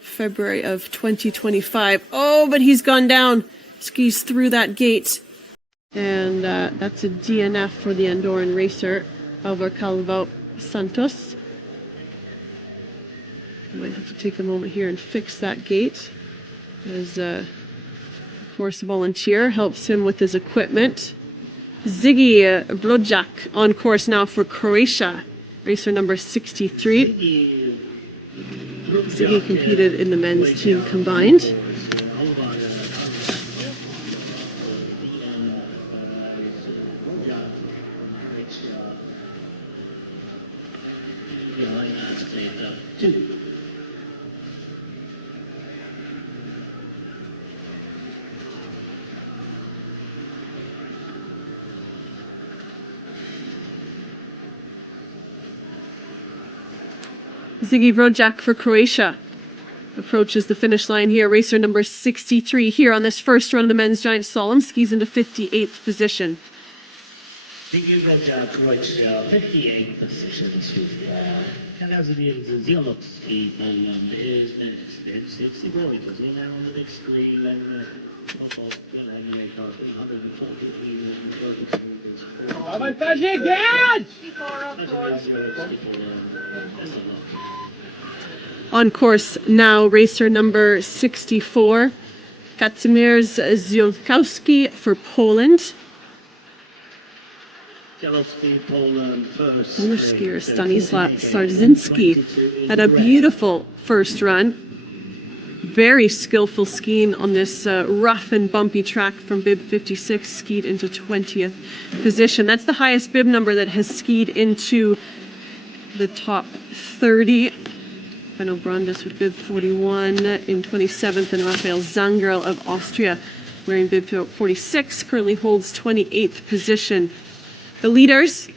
February of 2025. Oh, but he's gone down. Skis through that gate. And that's a DNF for the Andorran racer, Alvar Calvo Santos. I might have to take a moment here and fix that gate, as a course volunteer helps him with his equipment. Ziggy Brojak on course now for Croatia, racer number 63. Ziggy competed in the men's team combined. Ziggy Brojak for Croatia approaches the finish line here. Racer number 63 here on this first run of the men's giant slalom, skis into 58th position. Ziggy Brojak, Croatia, 58th position. Kanazimir Zielotsky, Poland, is next. It's the boy, because he's now on the big screen, and 143. On course now, racer number 64, Kazimierz Ziolkowski for Poland. Poland first. Polish skier Stanisław Sarzinski had a beautiful first run. Very skillful skiing on this rough and bumpy track from bib 56, skied into 20th position. That's the highest bib number that has skied into the top 30. Benno Brandes with bib 41 in 27th, and Raphael Zangerl of Austria wearing bib 46 currently holds 28th position. The leaders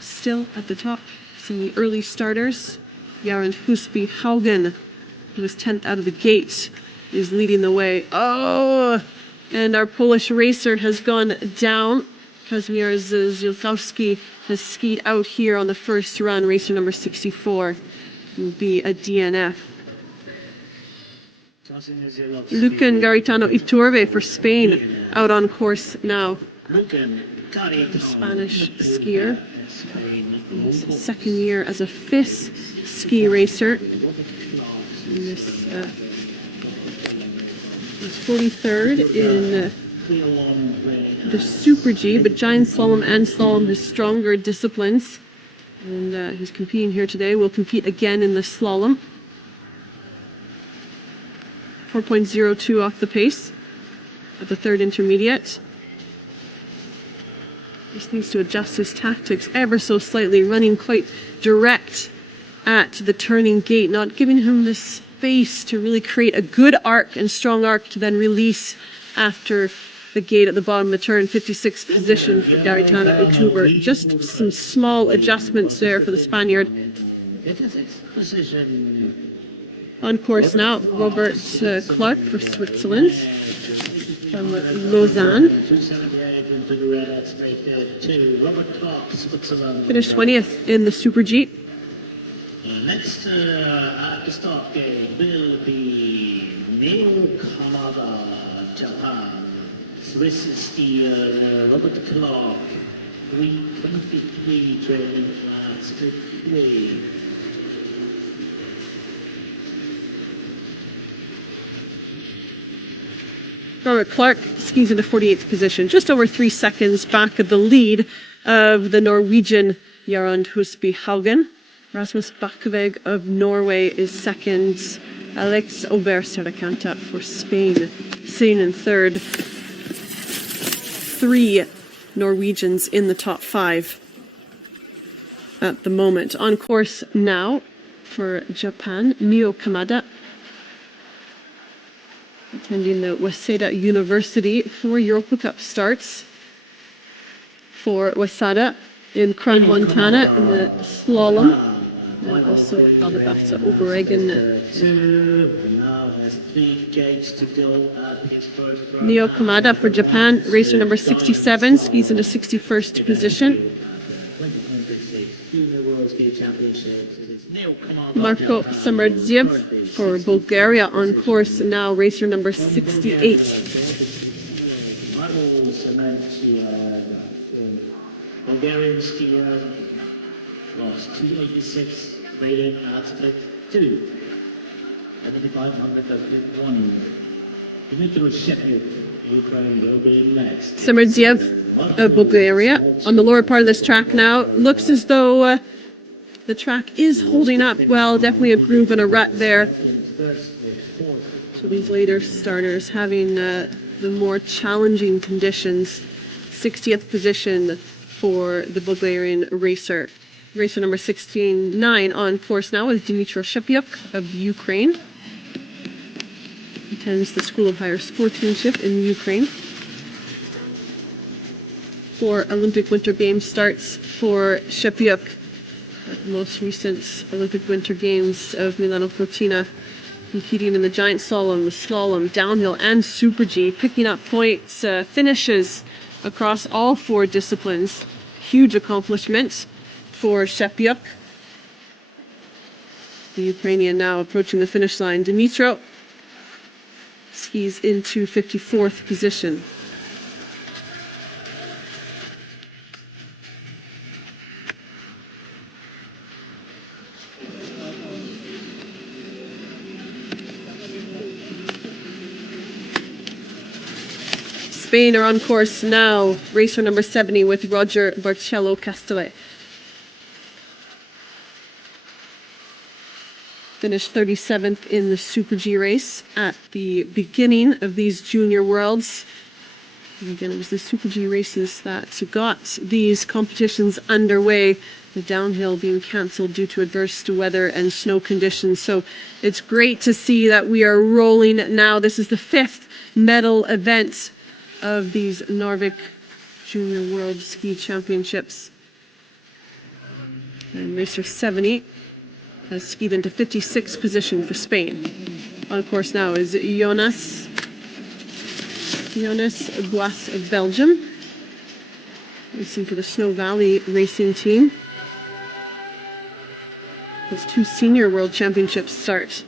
still at the top, some of the early starters. Jaren Husby Haugen, who was 10th out of the gate, is leading the way. Oh, and our Polish racer has gone down. Kazimierz Ziolkowski has skied out here on the first run. Racer number 64 will be a DNF. Lucan Garitano Iturbe for Spain out on course now. The Spanish skier. His second year as a FIS ski racer. And this is 43rd in the Super G, but giant slalom and slalom, his stronger disciplines. And he's competing here today. Will compete again in the slalom. 4.02 off the pace at the third intermediate. Just needs to adjust his tactics ever so slightly, running quite direct at the turning gate, not giving him the space to really create a good arc and strong arc to then release after the gate at the bottom of the turn. 56th position for Garitano Iturbe. Just some small adjustments there for the Spaniard. On course now, Robert Clark for Switzerland from Lausanne. Finished 20th in the Super G. Next at the start gate will be Neo Kamada, Japan. Swiss skier Robert Clark, 3:23 trailing class 53. Robert Clark skis into 48th position, just over 3 seconds back of the lead of the Norwegian Jarand Husby Haugen. Rasmus Bakkevig of Norway is second. Alex Oberseracanta for Spain, sitting in third. 3 Norwegians in the top 5 at the moment. On course now for Japan, Mio Kamada, attending the Waseda University. 4 Europa Cup starts for Waseda in Crown Montana in the slalom. And also Alabasta Obereggen. Neo Kamada for Japan, racer number 67, skis into 61st position. Marko Samardzev for Bulgaria on course now, racer number 68. Bulgarian skier lost 286, rated at 2. And the 500 of 1. Dmitry Shepard, Ukraine will be next. Samardzev of Bulgaria on the lower part of this track now. Looks as though the track is holding up well. Definitely a groove and a rut there. So these later starters having the more challenging conditions. 60th position for the Bulgarian racer. Racer number 69 on course now is Dmytro Shepyuk of Ukraine. Attends the School of Higher Sportsmanship in Ukraine. 4 Olympic Winter Games starts for Shepyuk at the most recent Olympic Winter Games of Milano Cortina, competing in the giant slalom, the slalom, downhill, and Super G, picking up points, finishes across all 4 disciplines. Huge accomplishment for Shepyuk. The Ukrainian now approaching the finish line. Dmytro skis into 54th position. Spain are on course now, racer number 70 with Roger Barcello Castellet. Finished 37th in the Super G race at the beginning of these Junior Worlds. And again, it was the Super G races that got these competitions underway, the downhill being cancelled due to adverse weather and snow conditions. So it's great to see that we are rolling now. This is the 5th medal event of these Narvik Junior World Ski Championships. And racer 70 has skied into 56th position for Spain. On course now is Jonas Bois of Belgium, racing for the Snow Valley racing team. Those 2 senior world championships start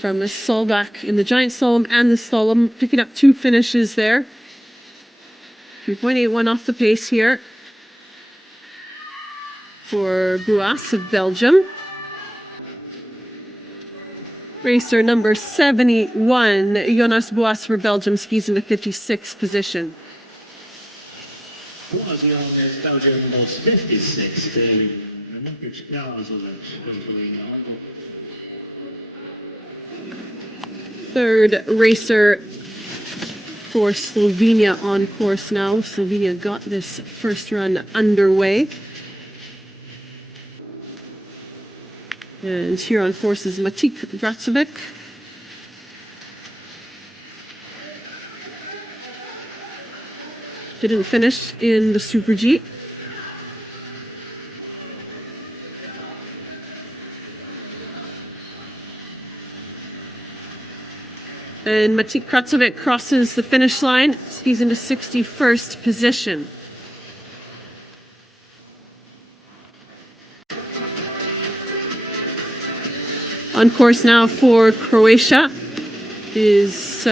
from the Solvak in the giant slalom and the slalom, picking up 2 finishes there. 3.81 off the pace here for Boas of Belgium. Racer number 71, Jonas Boas for Belgium, skis in the 56th position. Boas Jonas, Belgium lost 56 Olympic scars on that. Third racer for Slovenia on course now. Slovenia got this first run underway. And here on course is Matik Gracovic. Didn't finish in the Super G. And Matik Gracovic crosses the finish line. He's into 61st position. On course now for Croatia is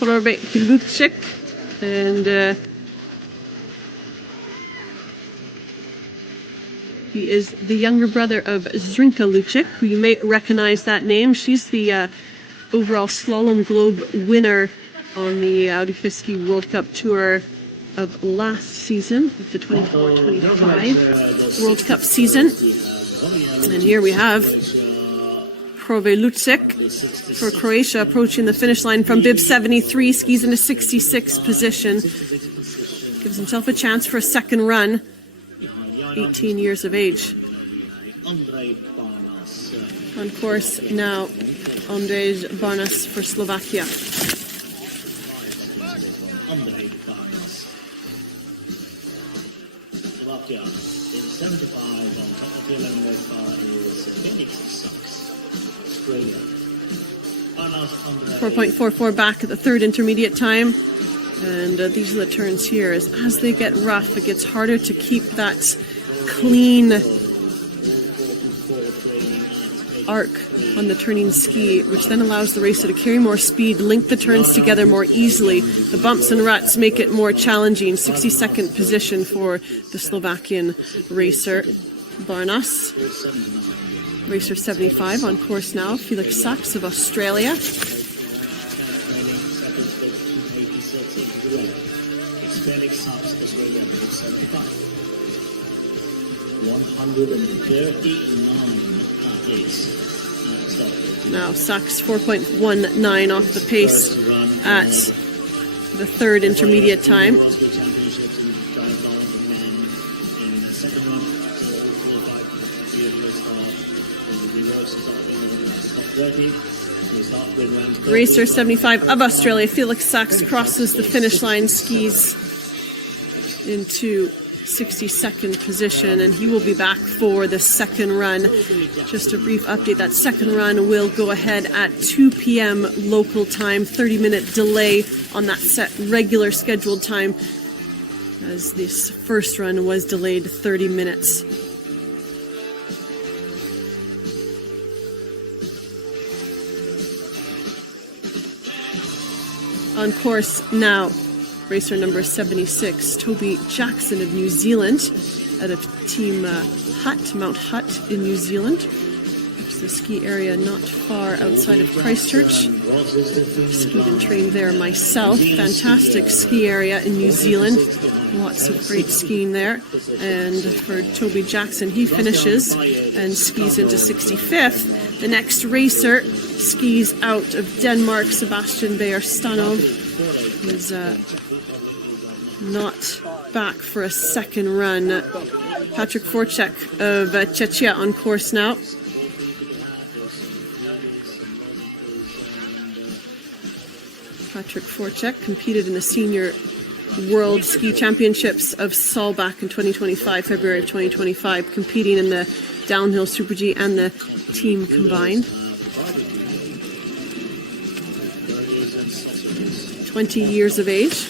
Hrobek Lucic, and he is the younger brother of Zrinka Lucic, who you may recognize that name. She's the overall Slalom Globe winner on the Audi Fiski World Cup Tour of last season, the 24-25 World Cup season. And here we have Prove Lucic for Croatia approaching the finish line from bib 73, skis into 66th position. Gives himself a chance for a second run, 18 years of age. On course now, Andrej Barnas for Slovakia. Slovakia in 75 on top of the 11 car is Felix Sachs, Australia. 4.44 back at the third intermediate time. And these are the turns here. As they get rough, it gets harder to keep that clean arc on the turning ski, which then allows the racer to carry more speed, link the turns together more easily. The bumps and ruts make it more challenging. 62nd position for the Slovakian racer, Barnas. Racer 75 on course now, Felix Sachs of Australia. Felix Sachs, Australia, 75. 139 athletes. Now Sachs 4.19 off the pace at the third intermediate time. Racer 75 of Australia, Felix Sachs, crosses the finish line, skis into 62nd position, and he will be back for the second run. Just a brief update, that second run will go ahead at 2 p.m. local time, 30-minute delay on that set regular scheduled time, as this first run was delayed 30 minutes. On course now, racer number 76, Toby Jackson of New Zealand, out of Team Mount Hutt in New Zealand. It's the ski area not far outside of Christchurch. Skied and trained there myself. Fantastic ski area in New Zealand. Lots of great skiing there. And for Toby Jackson, he finishes and skis into 65th. The next racer skis out of Denmark, Sebastian Beyer-Stanov. He's not back for a second run. Patrick Forchek of Czechia on course now. Patrick Forchek competed in the Senior World Ski Championships of Saalbach in 2025, February of 2025, competing in the downhill Super G and the team combined. 20 years of age.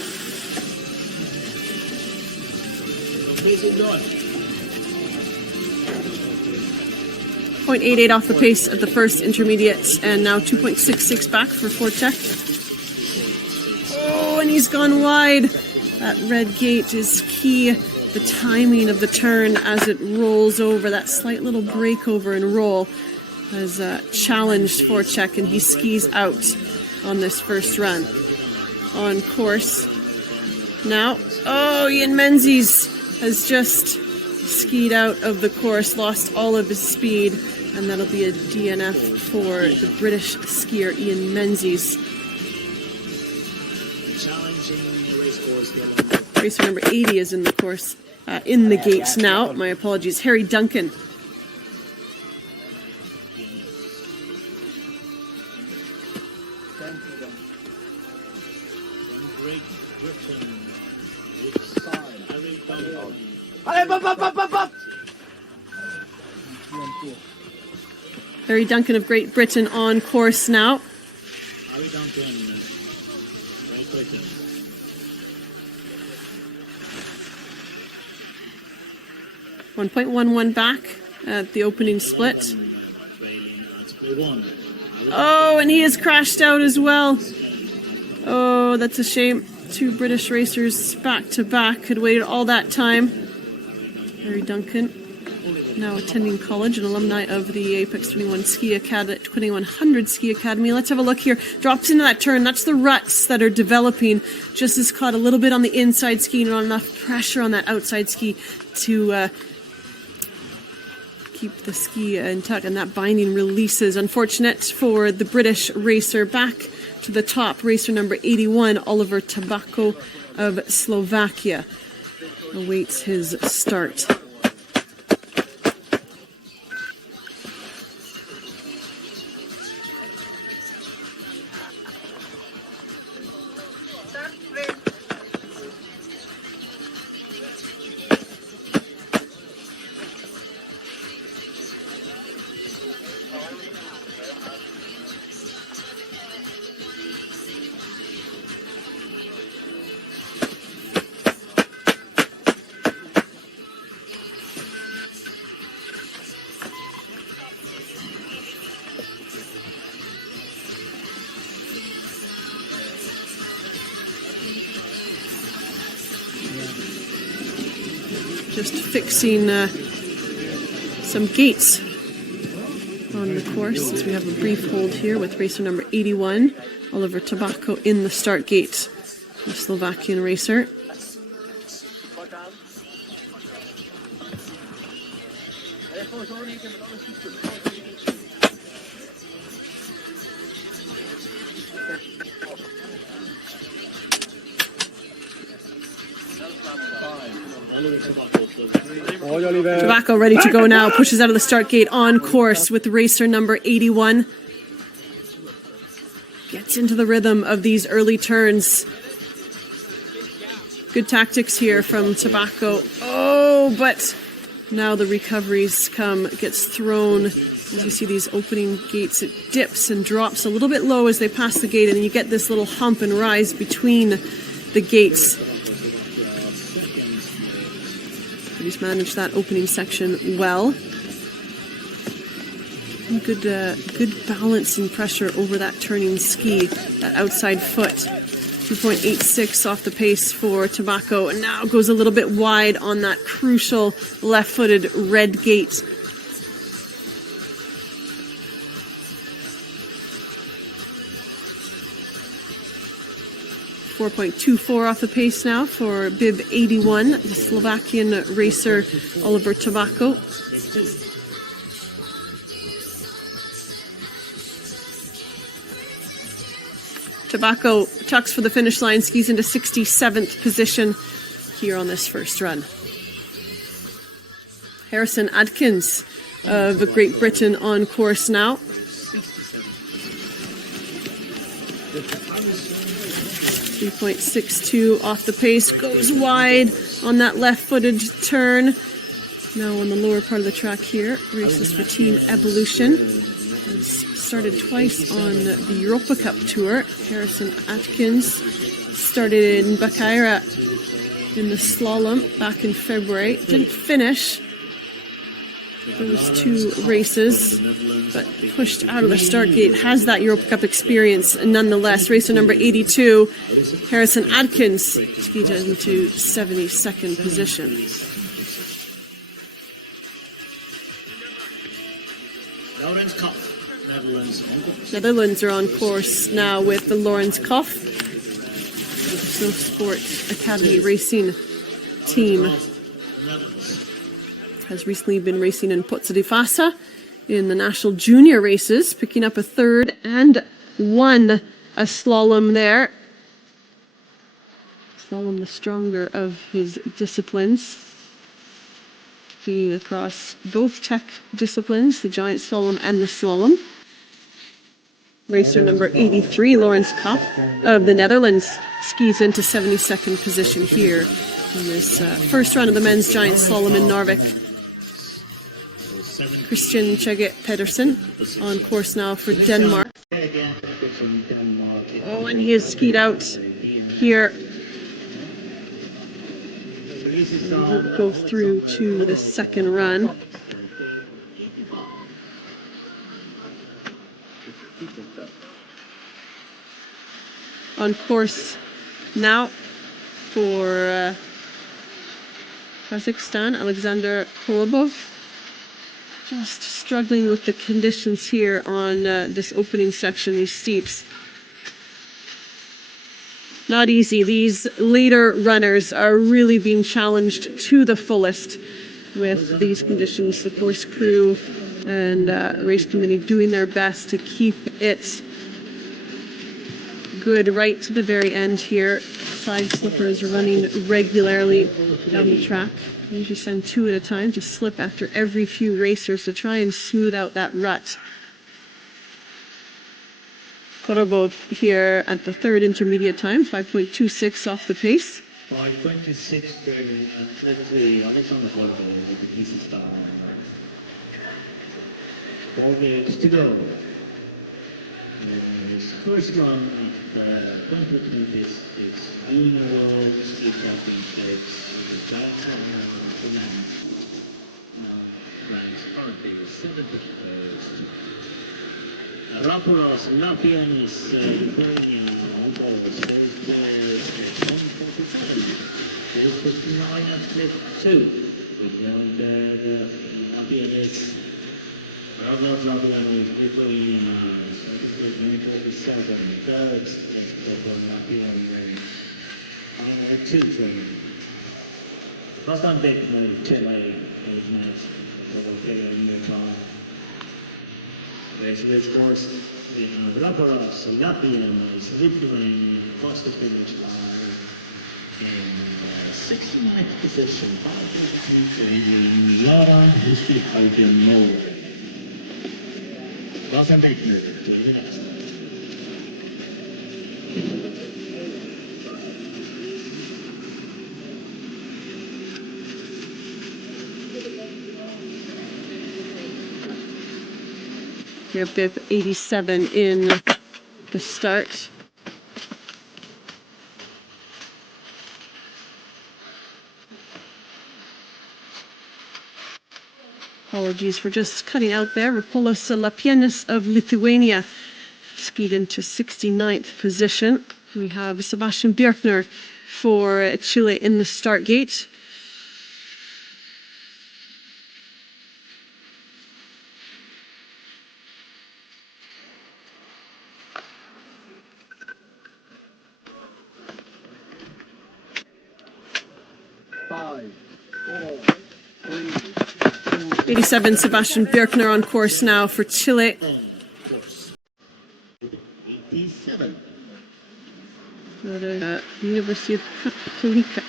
0.88 off the pace at the first intermediate, and now 2.66 back for Forchek. Oh, and he's gone wide. That red gate is key. The timing of the turn as it rolls over, that slight little breakover and roll has challenged Forchek, and he skis out on this first run. On course now. Oh, Ian Menzies has just skied out of the course, lost all of his speed, and that'll be a DNF for the British skier Ian Menzies. Racer number 80 is in the course, in the gates now. My apologies. Harry Duncan. Harry Duncan of Great Britain on course now. Harry Duncan, Great Britain. 1.11 back at the opening split. Oh, and he has crashed out as well. Oh, that's a shame. Two British racers back to back had waited all that time. Harry Duncan. now attending college, an alumni of the Apex 21 Ski Academy, 2100 Ski Academy. Let's have a look here. Drops into that turn. That's the ruts that are developing. Just is caught a little bit on the inside ski, not enough pressure on that outside ski to keep the ski intact, and that binding releases. Unfortunate for the British racer. Back to the top, racer number 81, Oliver Tabako of Slovakia, awaits his start. Just fixing some gates on the course as we have a brief hold here with racer number 81, Oliver Tabako, in the start gate, the Slovakian racer. Tabako ready to go now, pushes out of the start gate on course with racer number 81. Gets into the rhythm of these early turns. Good tactics here from Tabako. Oh, but now the recoveries come, gets thrown. As you see these opening gates, it dips and drops a little bit low as they pass the gate, and then you get this little hump and rise between the gates. He's managed that opening section well. And good balance and pressure over that turning ski, that outside foot. 2.86 off the pace for Tabako, and now goes a little bit wide on that crucial left-footed red gate. .24 off the pace now for bib 81, the Slovakian racer Oliver Tabako. Tabako tucks for the finish line, skis into 67th position here on this first run. Harrison Adkins of Great Britain on course now. .62 off the pace, goes wide on that left-footed turn. Now on the lower part of the track here, races for Team Evolution. Has started twice on the Europa Cup Tour. Harrison Atkins started in Bakaira in the slalom back in February. Didn't finish those two races, but pushed out of the start gate. Has that Europa Cup experience nonetheless. Racer number 82, Harrison Adkins, skied into 72nd position. Netherlands are on course now with the Lawrence Koff, the Snow Sport Academy racing team. Has recently been racing in Pozzo di Fassa in the national junior races, picking up a third and won a slalom there. Slalom, the stronger of his disciplines. He across both tech disciplines, the giant slalom and the slalom. Racer number 83, Lawrence Kopp of the Netherlands, skis into 72nd position here in this first run of the men's giant slalom in Narvik. Christian Chege Pedersen on course now for Denmark. Oh, and he has skied out here. Won't go through to the second run. On course now for Kazakhstan, Alexander Kolobov Just struggling with the conditions here on this opening section, these steeps. Not easy. These later runners are really being challenged to the fullest with these conditions. The course crew and race committee doing their best to keep it good right to the very end here. Side slippers running regularly down the track. I usually send 2 at a time to slip after every few racers to try and smooth out that rut. Korobov here at the third intermediate time, 5.26 off the pace. 5:26 to Alexander Korobov with the easy start. 4 gates to go. His first run at 2020 is Junior World Street Racing Stakes. That's the man. Ranks currently 7th. Rapulos, Lapianis, Ukrainian, on board. There's 147. There's 59 and flip 2. And Lapianis, Rapulos, Lapianis, Ukrainian, 147. Third, let's go for Lapianis. And 2 training. Last time big, Chile, is next. Okay, in the car. So this course, we have Raparas, Latvian, Lithuanian, across the finish line in 69th position. Yara, history fighting Norway. Rosen Baker, to the next. We have bib 87 in the start. Apologies for just cutting out there. Rapulos Lapianis of Lithuania skied into 69th position. We have Sebastian Birkner for Chile in the start gate. Five, 4, 3, 87 Sebastian Birkner on course now for Chile. 87. University of Católica.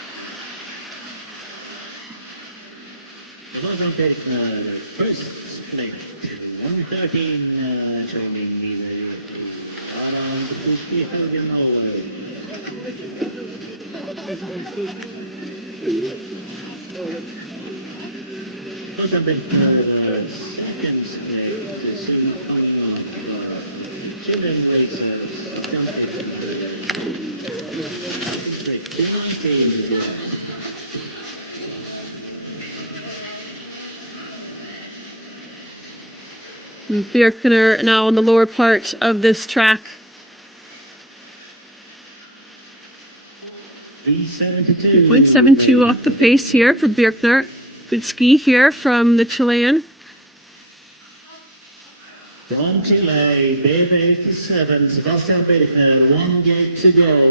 Rosen Baker, first split. 113 training leader. Around 50 in Norway. Rosen Baker, second split. Soon coming on. Chilean racers, jumping. Straight 219. Birkner now on the lower part of this track. 372. 0.72 off the pace here for Birkner. Good ski here from the Chilean. From Chile, bib 87, Sebastian Birkner, 1 gate to go.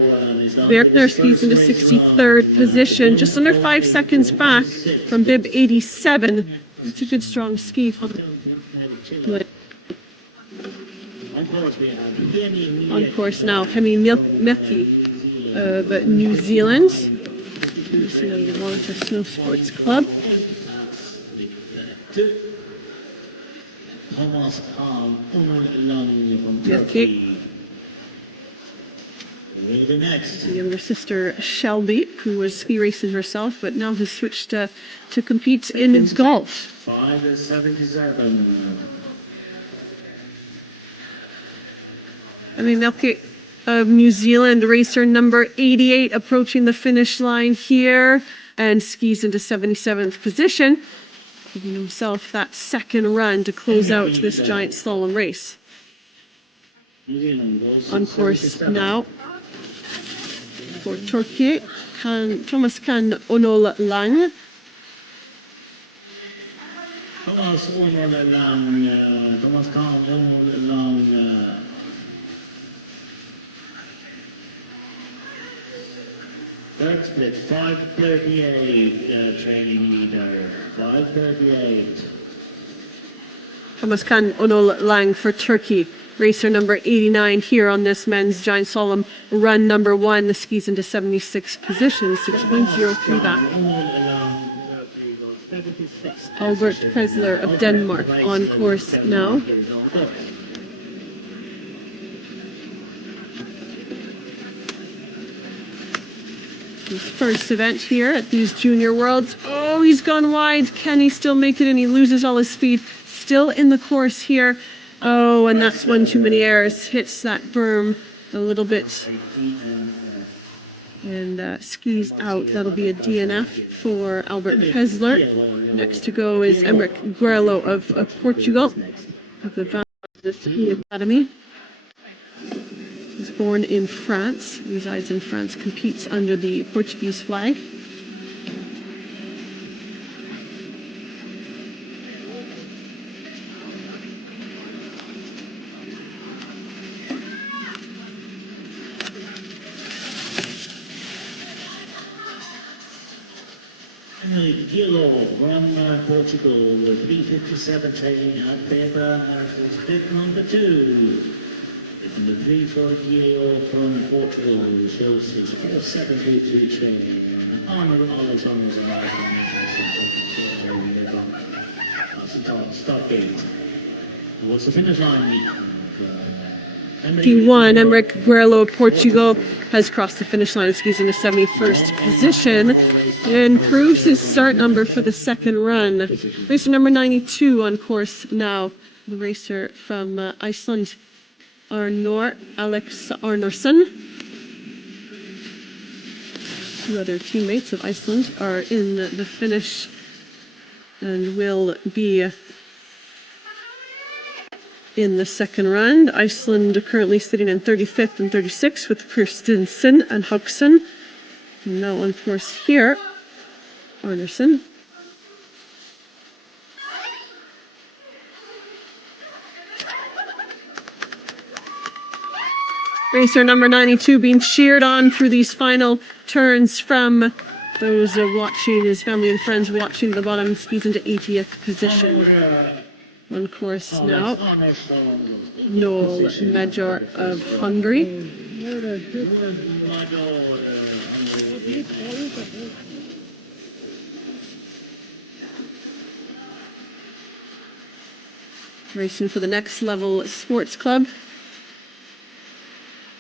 Birkner skis into 63rd position, just under 5 seconds back from bib 87. It's a good strong ski from Chile. On course now, Hemi Milky of New Zealand. New Zealand Monitor Snow Sports Club. Thomas Ungerlund from Milky. Turkey. The next. Younger sister Shelby, who was ski racing herself, but now has switched to compete in golf. 5:77. Milky of New Zealand, racer number 88, approaching the finish line here and skis into 77th position, giving himself that second run to close out this giant slalom race. New Zealand goes On course now for Turkey, Thomas Kan Onol Lang. Thomas Thomas one run along, Thomas Collins one along, third split, 5:38, training leader, 5:38. Thomas Khan Onol Lang for Turkey. Racer number 89 here on this men's giant slalom run number 1. The skis into 76 positions, 6.03 back. Albert Presler of Denmark on course now. His first event here at these Junior Worlds. Oh, he's gone wide. Can he still make it? And he loses all his speed. Still in the course here. Oh, and that's one too many errors. Hits that berm a little bit. And skis out. That'll be a DNF for Albert Pesler. Next to go is Emeric Guerrero of Portugal, of the Ski Academy. He's born in France, resides in France, competes under the Portuguese flag. Kilo from Portugal, 3:57 training at paper, split number 2. The 3:40 from Portugal shows his 4:73 training. On the knowledge on his stop gate. What's the finish line? P1, Emeric Guerrero of Portugal has crossed the finish line of skis in the 71st position and improves his start number for the second run. Racer number 92 on course now. The racer from Iceland, Arnor Alex Arnorsson. Two other teammates of Iceland are in the finish and will be in the second round. Iceland currently sitting in 35th and 36th with Christensen and Hugson. Now on course here, Arneson. Racer number 92 being cheered on through these final turns from those watching, his family and friends watching at the bottom. Skis into 80th position. On course now, Noel Major of Hungary. Racing for the Next Level Sports Club.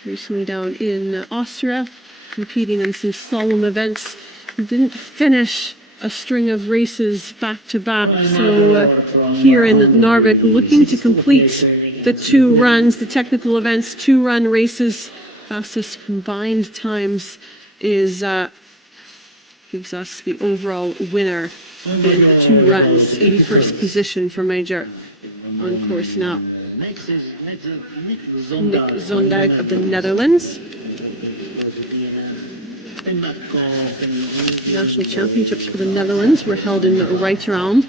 Recently down in Austria, competing in some slalom events. Didn't finish a string of races back to back, so here in Narvik, looking to complete the 2 runs, the technical events, 2-run races. Fastest combined times is gives us the overall winner in 2 runs. 81st position for Major on course now. Nick Zondag of the Netherlands. National Championships for the Netherlands were held in Reiteralm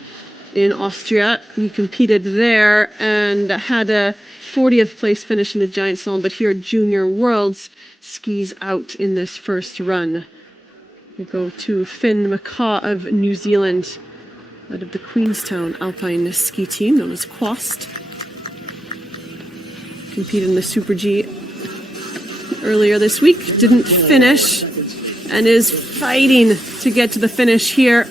in Austria. He competed there and had a 40th place finish in the giant slalom, but here Junior Worlds skis out in this first run. We go to Finn McCaw of New Zealand, out of the Queenstown Alpine ski team known as Quast. Competed in the Super G earlier this week, didn't finish, and is fighting to get to the finish here.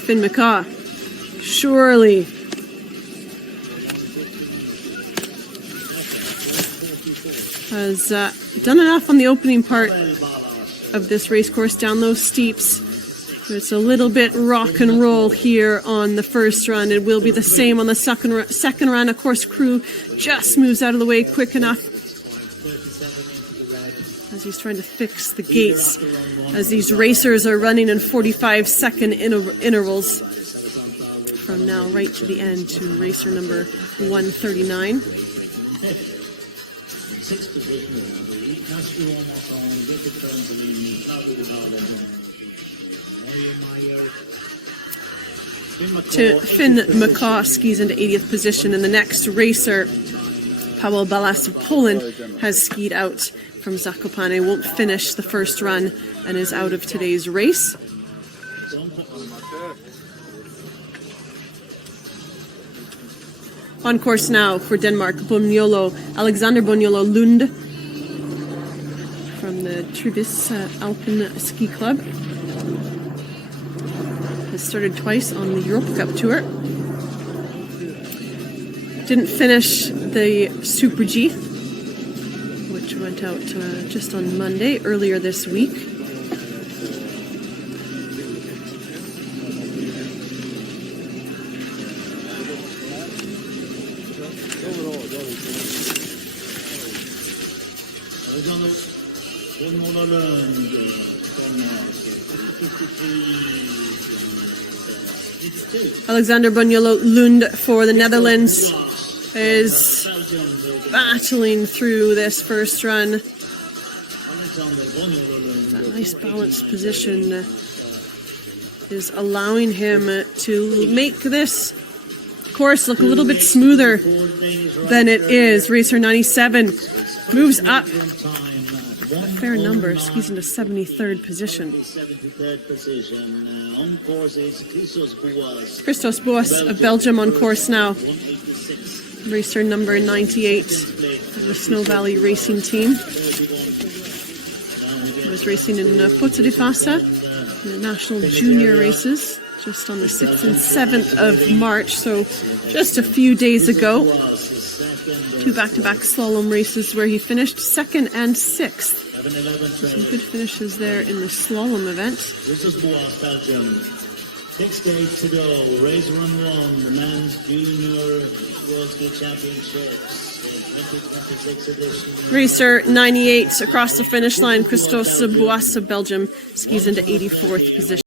Finn McCaw, surely. Has done enough on the opening part of this race course down those steeps. It's a little bit rock and roll here on the first run. It will be the same on the second run. Of course, crew just moves out of the way quick enough as he's trying to fix the gates, as these racers are running in 45-second intervals from now right to the end to racer number 139. to Finn McCaw skis into 80th position, and the next racer, Paweł Balas of Poland, has skied out from Zakopane, won't finish the first run and is out of today's race. On course now for Denmark, Alexander Boniolo Lund from the Trivis Alpen Ski Club. Has started twice on the Europe Cup Tour. Didn't finish the Super G, which went out just on Monday, earlier this week. Alexander Boniolo Lund for the Netherlands is battling through this first run. That nice balanced position is allowing him to make this course look a little bit smoother than it is. Racer 97 moves up a fair number, skis into 73rd position. Christos Boas of Belgium on course now. Racer number 98 of the Snow Valley Racing Team. He was racing in Pozzo di Fassa, the national junior races, just on the 6th and 7th of March, so just a few days ago. 2 back-to-back slalom races where he finished 2nd and 6th. Some good finishes there in the slalom event. This is Boas, Belgium. 6 days to go. Race run 1, the men's junior World Ski Championships. 2026 edition. Racer 98 across the finish line. Christos Boas of Belgium skis into 84th position.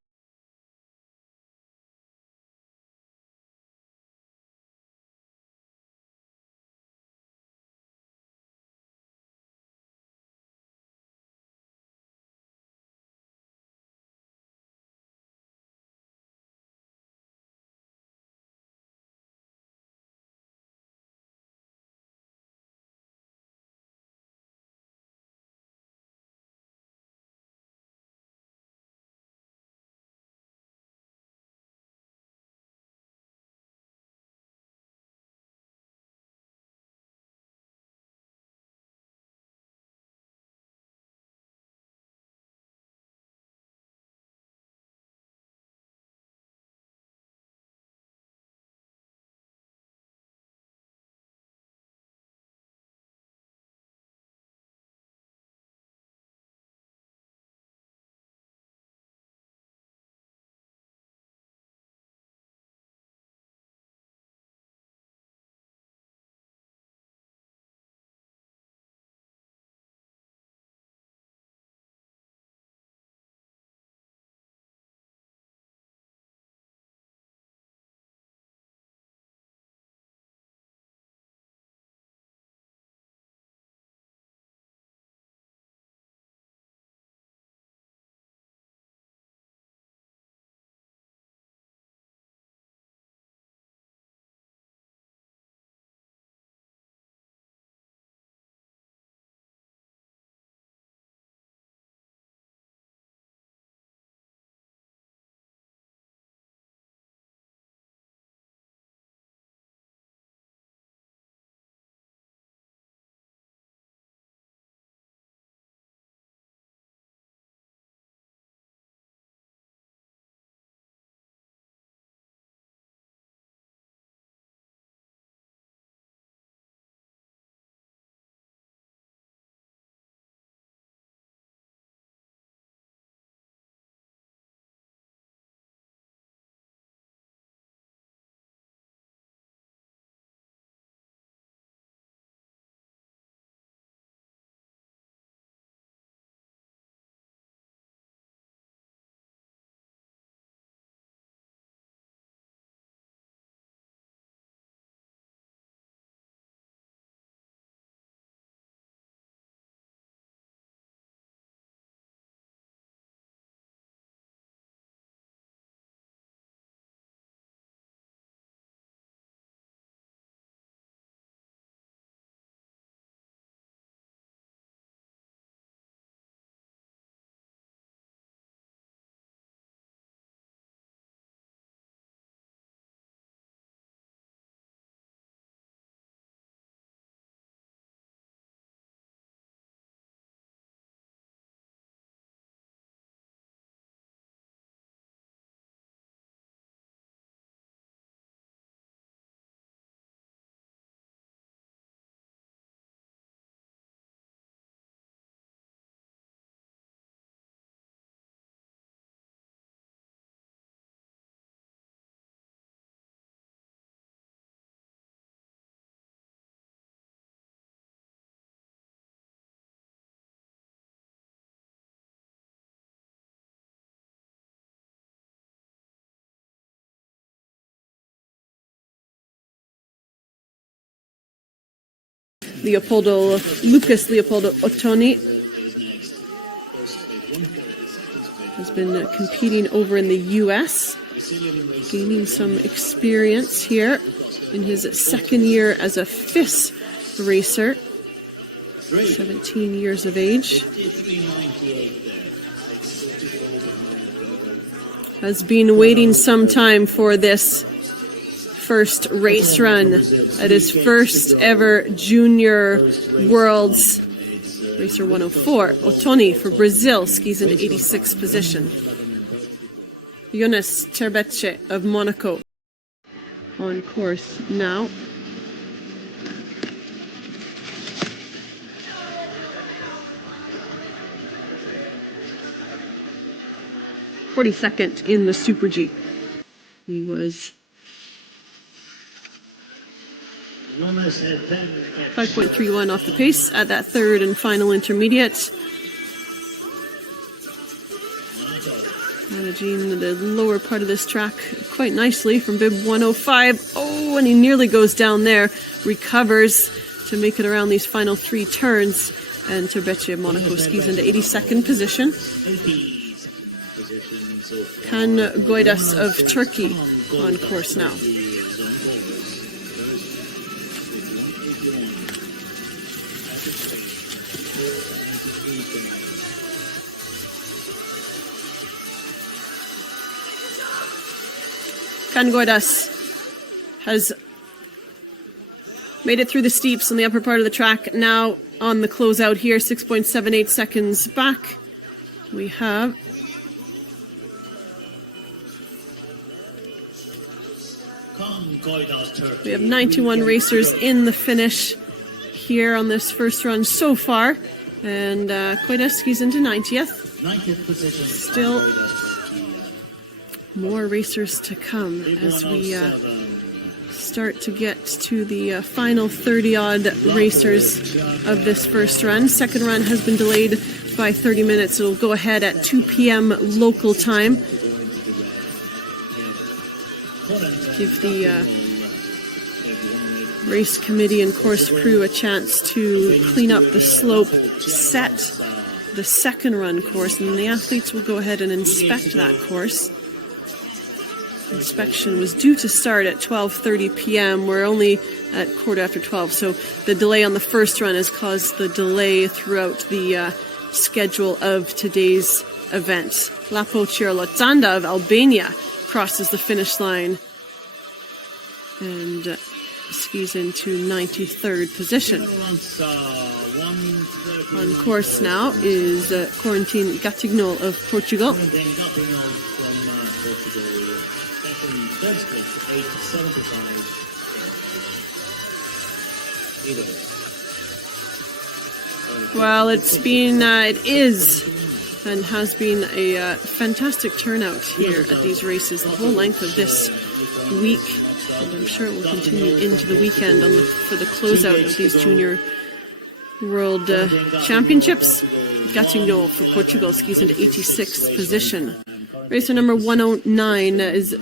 Lucas Leopoldo Ottoni has been competing over in the U.S., gaining some experience here in his second year as a FIS racer, 17 years of age. Has been waiting some time for this first race run at his first ever Junior Worlds. Racer 104, Ottoni for Brazil, skis into 86th position. Jonas Terbece of Monaco on course now. '42nd in the Super G. He was 5.31 off the pace at that third and final intermediate. Managing the lower part of this track quite nicely from bib 105. Oh, and he nearly goes down there. Recovers to make it around these final three turns. And Terbece of Monaco skis into 82nd position. Can Goidas of Turkey on course now. Can Goidas has made it through the steeps on the upper part of the track. Now on the closeout here, 6.78 seconds back. We have We have 91 racers in the finish here on this first run so far, and Goidas skis into 90th. Still more racers to come as we start to get to the final 30-odd racers of this first run. Second run has been delayed by 30 minutes. It'll go ahead at 2 p.m. local time. Give the race committee and course crew a chance to clean up the slope, set the second run course, and the athletes will go ahead and inspect that course. Inspection was due to start at 12:30 p.m. We're only at 12:15, so the delay on the first run has caused the delay throughout the schedule of today's event. Lapo Chirlotzanda of Albania crosses the finish line and skis into 93rd position. On course now is Corentin Gattignol of Portugal. Well, it is and has been a fantastic turnout here at these races the whole length of this week. And I'm sure it will continue into the weekend for the closeout of these Junior World Championships. Gattignol for Portugal skis into 86th position. Racer number 109 is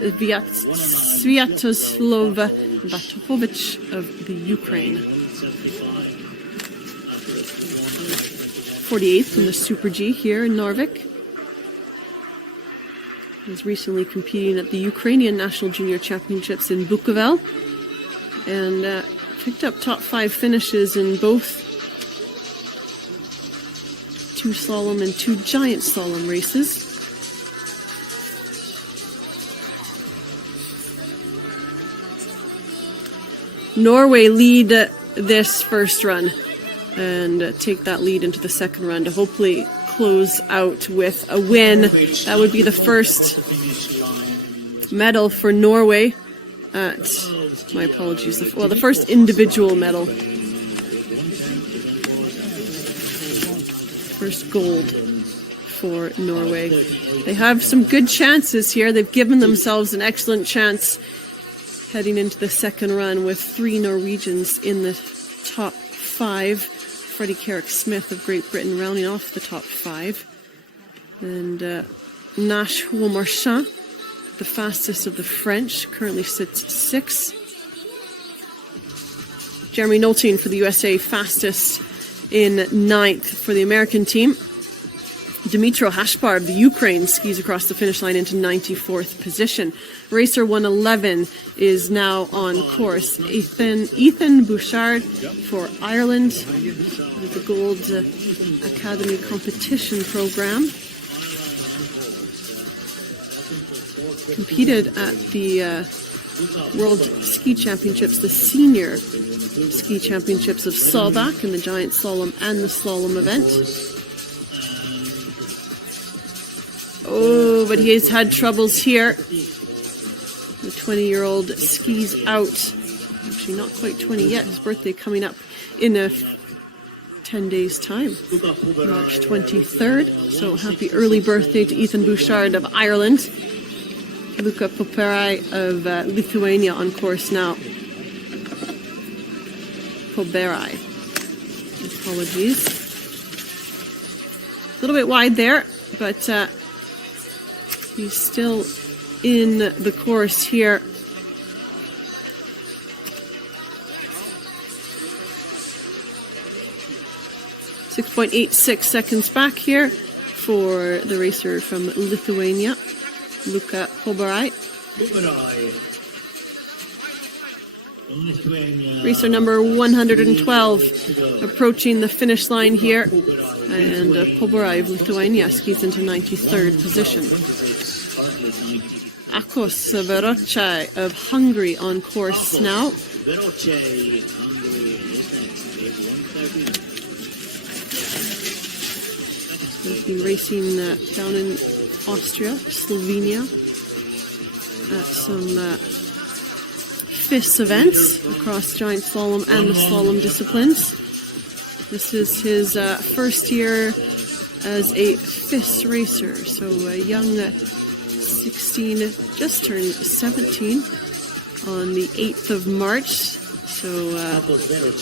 Sviatoslav Vatovic of the Ukraine. 48th in the Super G here in Narvik. He was recently competing at the Ukrainian National Junior Championships in Bukovel and picked up top 5 finishes in both 2 slalom and 2 giant slalom races. Norway lead this first run and take that lead into the second run to hopefully close out with a win. That would be the first medal for Norway at, my apologies, the first individual medal. First gold for Norway. They have some good chances here. They've given themselves an excellent chance heading into the second run with 3 Norwegians in the top 5. Freddie Carrick-Smith of Great Britain rounding off the top 5. And Nash Marchand, the fastest of the French, currently sits 6th. Jeremy Nolting for the USA, fastest in ninth for the American team. Dmytro Hashbar of the Ukraine skis across the finish line into 94th position. Racer 111 is now on course. Ethan Bouchard for Ireland with the Gold Academy competition program. Competed at the World Ski Championships, the Senior Ski Championships of Saalbach in the giant slalom and the slalom event. Oh, but he has had troubles here. The 20-year-old skis out. Actually, not quite 20 yet. His birthday coming up in 10 days' time, March 23rd. So happy early birthday to Ethan Bouchard of Ireland. Luka Poperai of Lithuania on course now. Poperai. Apologies. A little bit wide there, but he's still in the course here. .86 seconds back here for the racer from Lithuania, Luka Poperai. Racer number 112 approaching the finish line here, and Poperai of Lithuania skis into 93rd position. Akos Verochai of Hungary on course now. He's been racing down in Austria, Slovenia, at some FIS events across giant slalom and the slalom disciplines. This is his first year as a FIS racer, so a young 16, just turned 17 on the 8th of March, so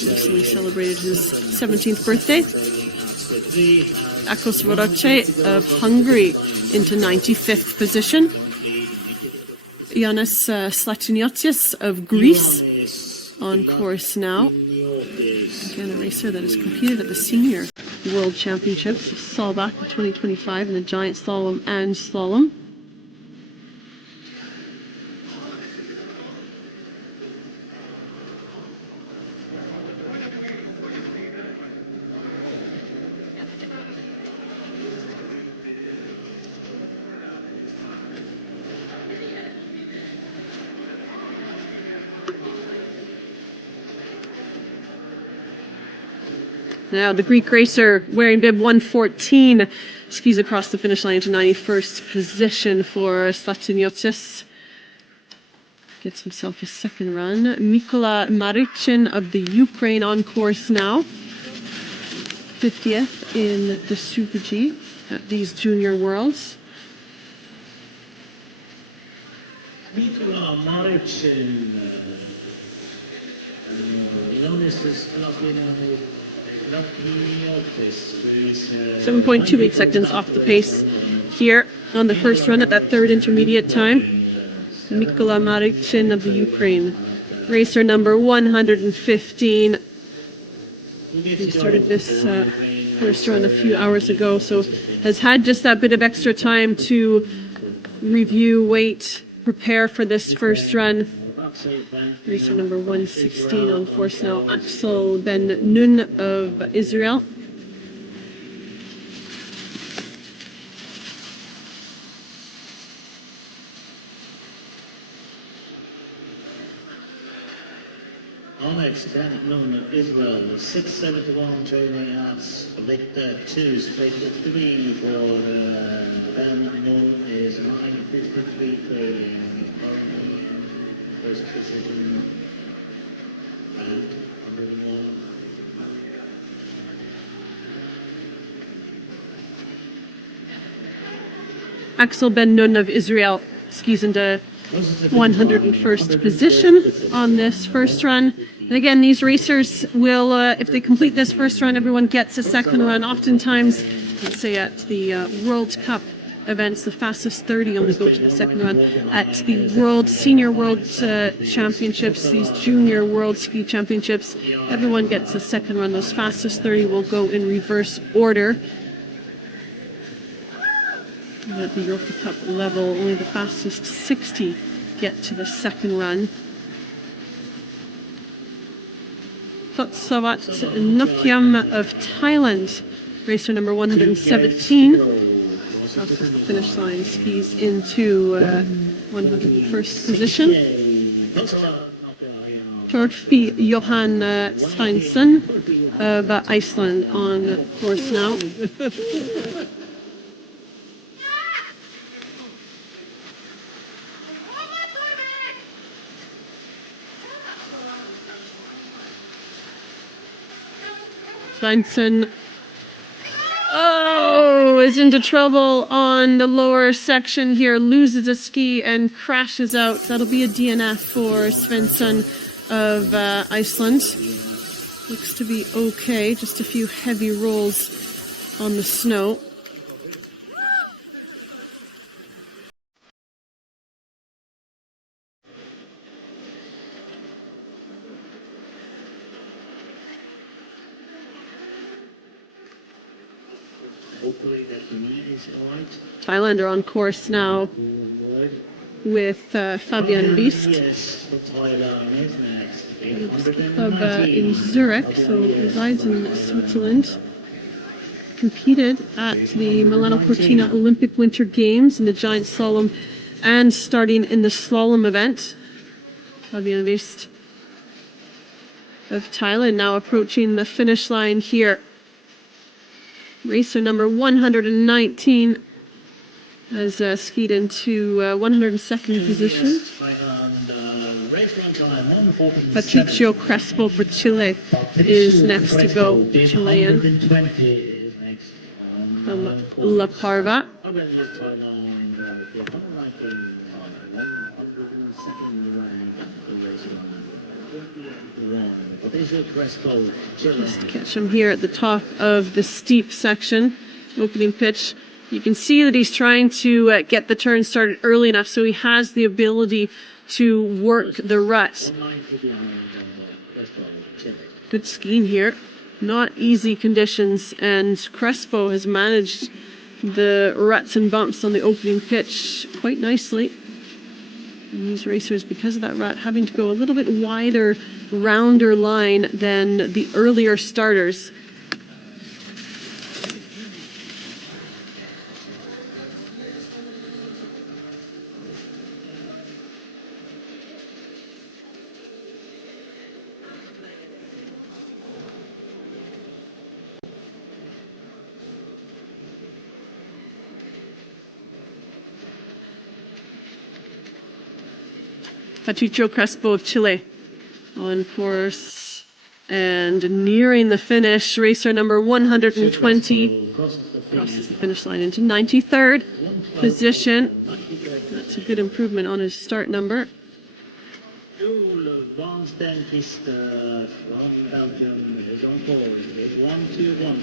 recently celebrated his 17th birthday. Akos Verochai of Hungary into 95th position. Yanis Slatiniotis of Greece on course now. Again, a racer that has competed at the Senior World Championships of Saalbach in 2025 in the giant slalom and slalom. Now the Greek racer wearing bib 114 skis across the finish line into 91st position for Slatiniotis. Gets himself his second run. Mikola Marichin of the Ukraine on course now. 50th in the Super G at these Junior Worlds. Mikola Marichin. Notice this 7.28 seconds off the pace here on the first run at that third intermediate time. Mikola Marichin of the Ukraine. Racer number 115. He started this first run a few hours ago, so has had just that bit of extra time to review, wait, prepare for this first run. Racer number 116 on course now, Axel Ben Nun of Israel. Alex Ben Nun of Israel, 671 trailing yards, Victor 2, straight to 3 for Ben Nun is 953 trailing. First position and 101. Axel Ben Nun of Israel skis into 101st position on this first run. And again, these racers will, if they complete this first run, everyone gets a second run. Oftentimes, let's say at the World Cup events. The fastest 30 only go to the second run at the Senior World Championships, these Junior World Ski Championships. Everyone gets a second run. Those fastest 30 will go in reverse order. At the Europa Cup level, only the fastest 60 get to the second run. Thotsavat Nukyam of Thailand, racer number 117. Across the finish line, skis into 101st position. Torfi Johan Steinsson of Iceland on course now. Steinsson is into trouble on the lower section here, loses a ski and crashes out. That'll be a DNF for Svensson of Iceland. Looks to be okay, just a few heavy rolls on the snow. Thailand are on course now with Fabian Beast. Club in Zurich, so resides in Switzerland. Competed at the Milano Cortina Olympic Winter Games in the giant slalom and starting in the slalom event. Fabian Beast of Thailand now approaching the finish line here. Racer number 119 has skied into 102nd position. Patricio Crespo for Chile is next to go, Chilean from La Parva. Just to catch him here at the top of the steep section, opening pitch. You can see that he's trying to get the turn started early enough so he has the ability to work the ruts. Good skiing here. Not easy conditions, and Crespo has managed the ruts and bumps on the opening pitch quite nicely. And these racers, because of that rut, having to go a little bit wider, rounder line than the earlier starters. Patricio Crespo of Chile on course and nearing the finish. Racer number 120 crosses the finish line into 93rd position. That's a good improvement on his start number. Van Stenquist from Belgium is on board. 1-2-1.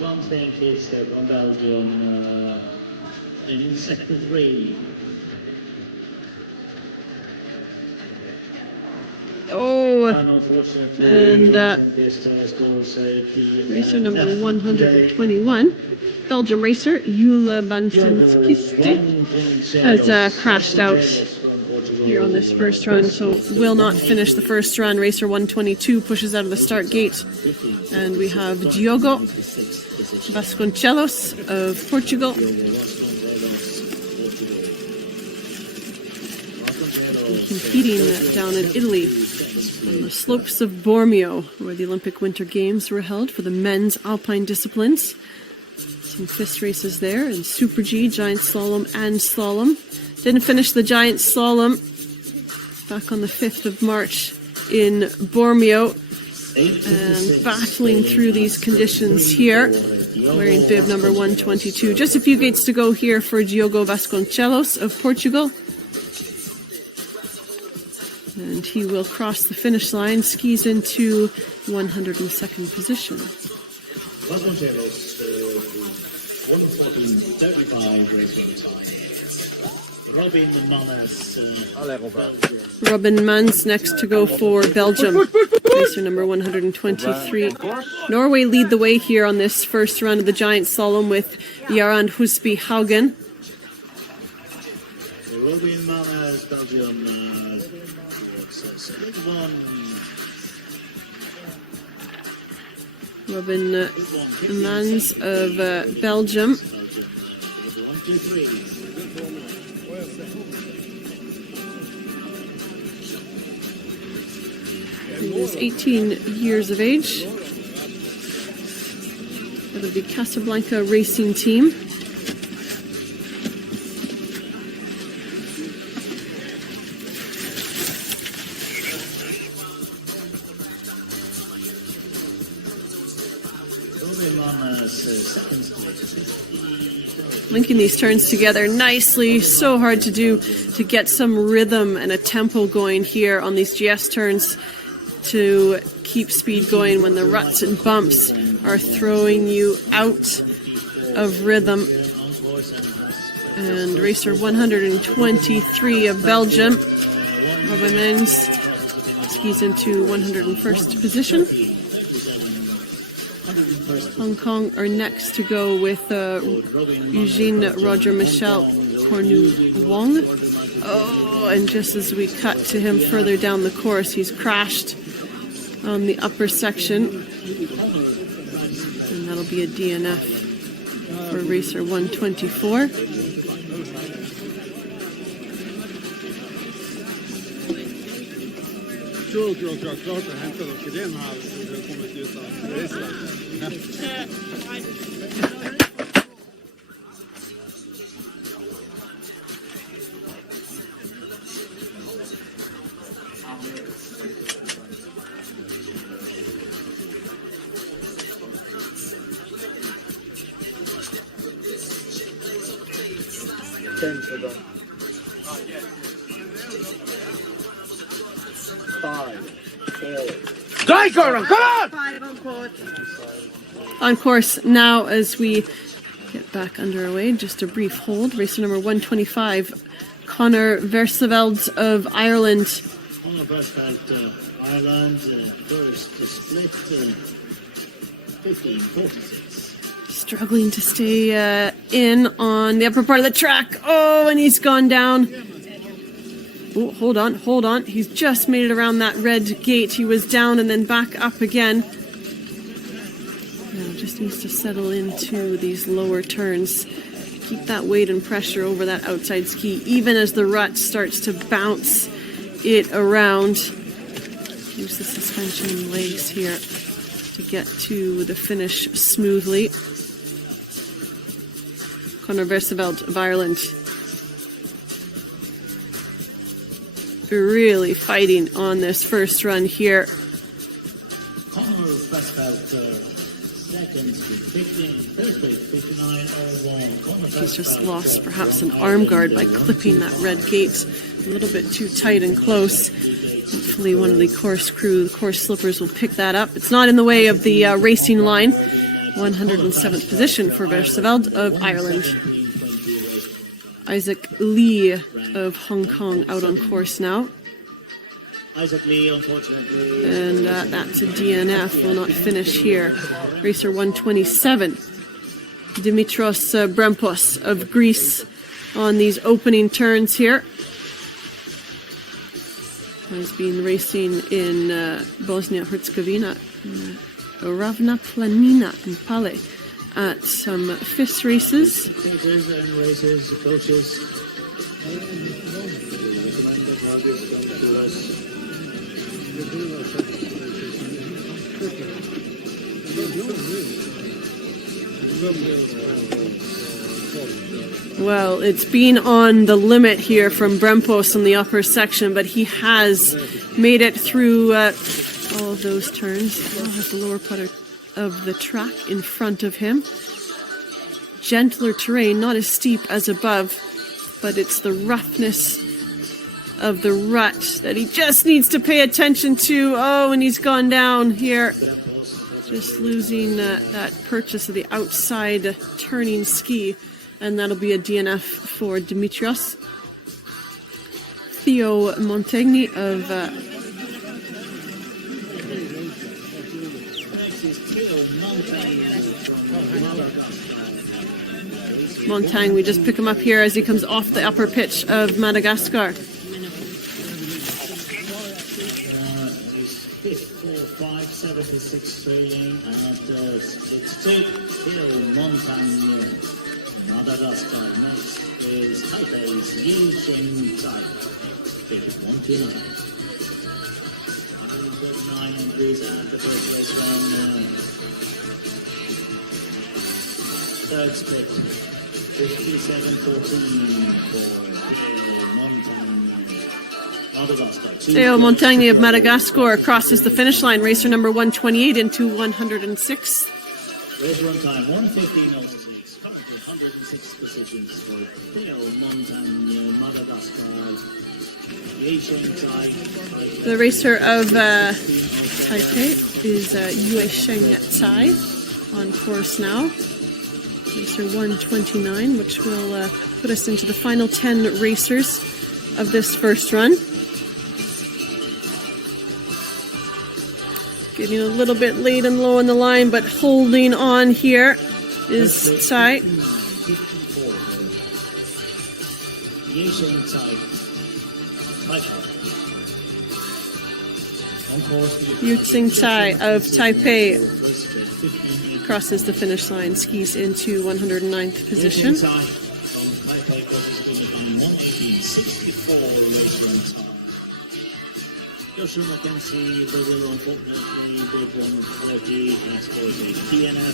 Van Stenquist from Belgium in sector 3. And racer number 121, Belgium racer Jule van Stenquist has crashed out here on this first run, so will not finish the first run. Racer 122 pushes out of the start gate, and we have Diogo Vasconcelos of Portugal. Competing down in Italy on the slopes of Bormio, where the Olympic Winter Games were held for the men's alpine disciplines. Some FIS races there, and Super G, giant slalom and slalom. Didn't finish the giant slalom back on the 5th of March in Bormio, and battling through these conditions here, wearing bib number 122. Just a few gates to go here for Diogo Vasconcelos of Portugal. And he will cross the finish line, skis into 102nd position. Robin Mannes, Robin Mans next to go for Belgium. Racer number 123. Norway lead the way here on this first run of the giant slalom with Jarand Husby Haugen. Robin Mannes, Belgium, second one. Robin Mans of Belgium. 1, 2, 3. He is 18 years of age. Out of the Casablanca Racing Team. Linking these turns together nicely, so hard to do to get some rhythm and a tempo going here on these GS turns to keep speed going when the ruts and bumps are throwing you out of rhythm. And racer 123 of Belgium, Robin Mans, skis into 101st position. Hong Kong are next to go with Eugene Roger Michel Cornu Wong. Oh, and just as we cut to him further down the course, he's crashed on the upper section. And that'll be a DNF for racer 124. Tror du att jag klart att hämta dem till den här och det kommer ut utan resa? Tänk för dem. 5, 4. Come on! On course now as we get back underway. Just a brief hold. Racer number 125, Connor Verseveld of Ireland. Connor Verseveld, Ireland, first split, 15:46. Struggling to stay in on the upper part of the track. Oh, and he's gone down. Oh, hold on. He's just made it around that red gate. He was down and then back up again. Now just needs to settle into these lower turns. Keep that weight and pressure over that outside ski, even as the rut starts to bounce it around. Use the suspension and legs here to get to the finish smoothly. Connor Verseveld of Ireland. Really fighting on this first run here. Connor Verseveld, second to 15, first place 59.01. He's just lost perhaps an arm guard by clipping that red gate a little bit too tight and close. Hopefully one of the course crew, the course slippers, will pick that up. It's not in the way of the racing line. 107th position for Verseveld of Ireland. Isaac Lee of Hong Kong out on course now. Isaac Lee, unfortunately. And that's a DNF, will not finish here. Racer 127, Dimitros Brempos of Greece on these opening turns here. Has been racing in Bosnia-Herzegovina, Ravna Planina in Pale, at some FIS races. Coaches. Well, it's been on the limit here from Brempos in the upper section, but he has made it through all of those turns. He'll have the lower part of the track in front of him. Gentler terrain, not as steep as above, but it's the roughness of the rut that he just needs to pay attention to. Oh, and he's gone down here. Just losing that purchase of the outside turning ski. And that'll be a DNF for Dimitrios. Theo Montegny of Montaigne. We just pick him up here as he comes off the upper pitch of Madagascar. His fifth 576 trailing at 62. Theo Montagne, Madagascar. Next is Taipei's Yu Sheng Tsai. 129. 139 degrees at the first place run. Third split. 57.14 for Theo Montagne. Madagascar. Theo Montagne of Madagascar crosses the finish line. Racer number 128 into 106. Race run time 1:15.06. Currently 106 positions for Theo Montagne, Madagascar. The racer of Taipei is Yue Sheng Tsai on course now. Racer 129, which will put us into the final 10 racers of this first run. Getting a little bit late and low in the line, but holding on here is Tsai. Yu Xing Tsai of Taipei crosses the finish line, skis into 109th position.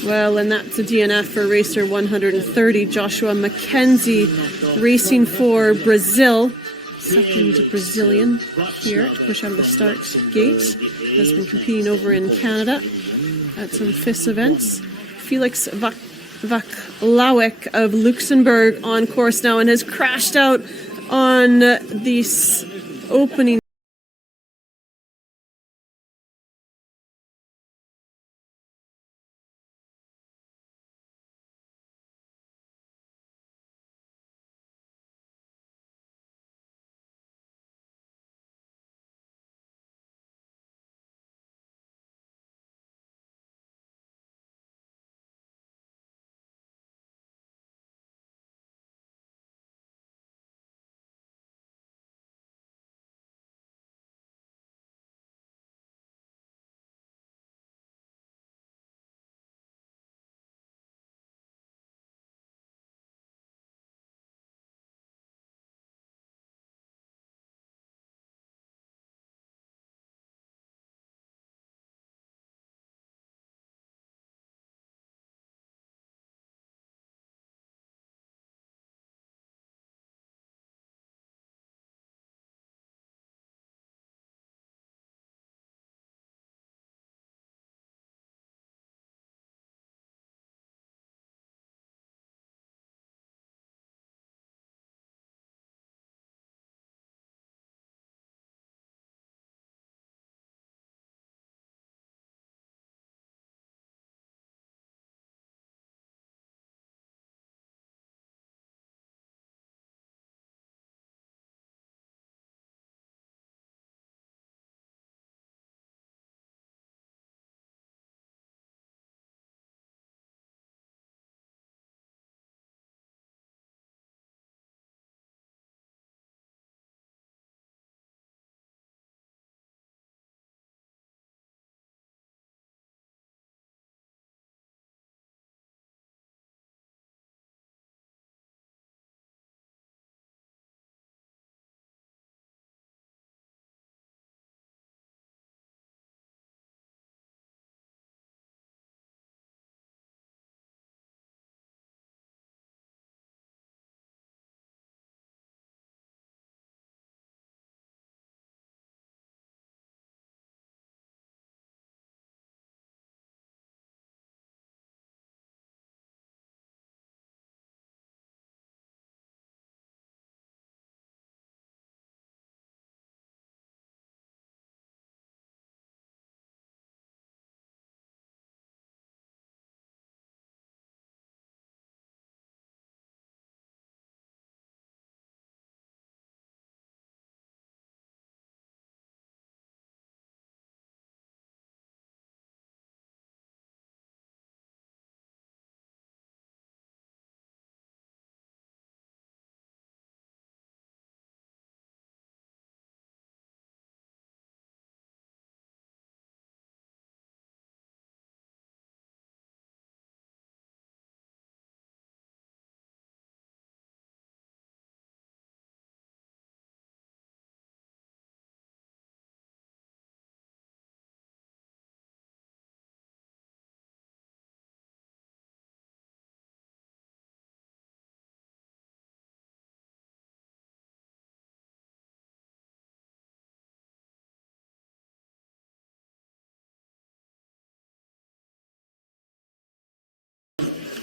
Well, and that's a DNF for racer 130, Joshua Mackenzie, racing for Brazil. Second Brazilian here to push out of the start gate. Has been competing over in Canada at some FIS events. Felix Vaclawek of Luxembourg on course now and has crashed out on the opening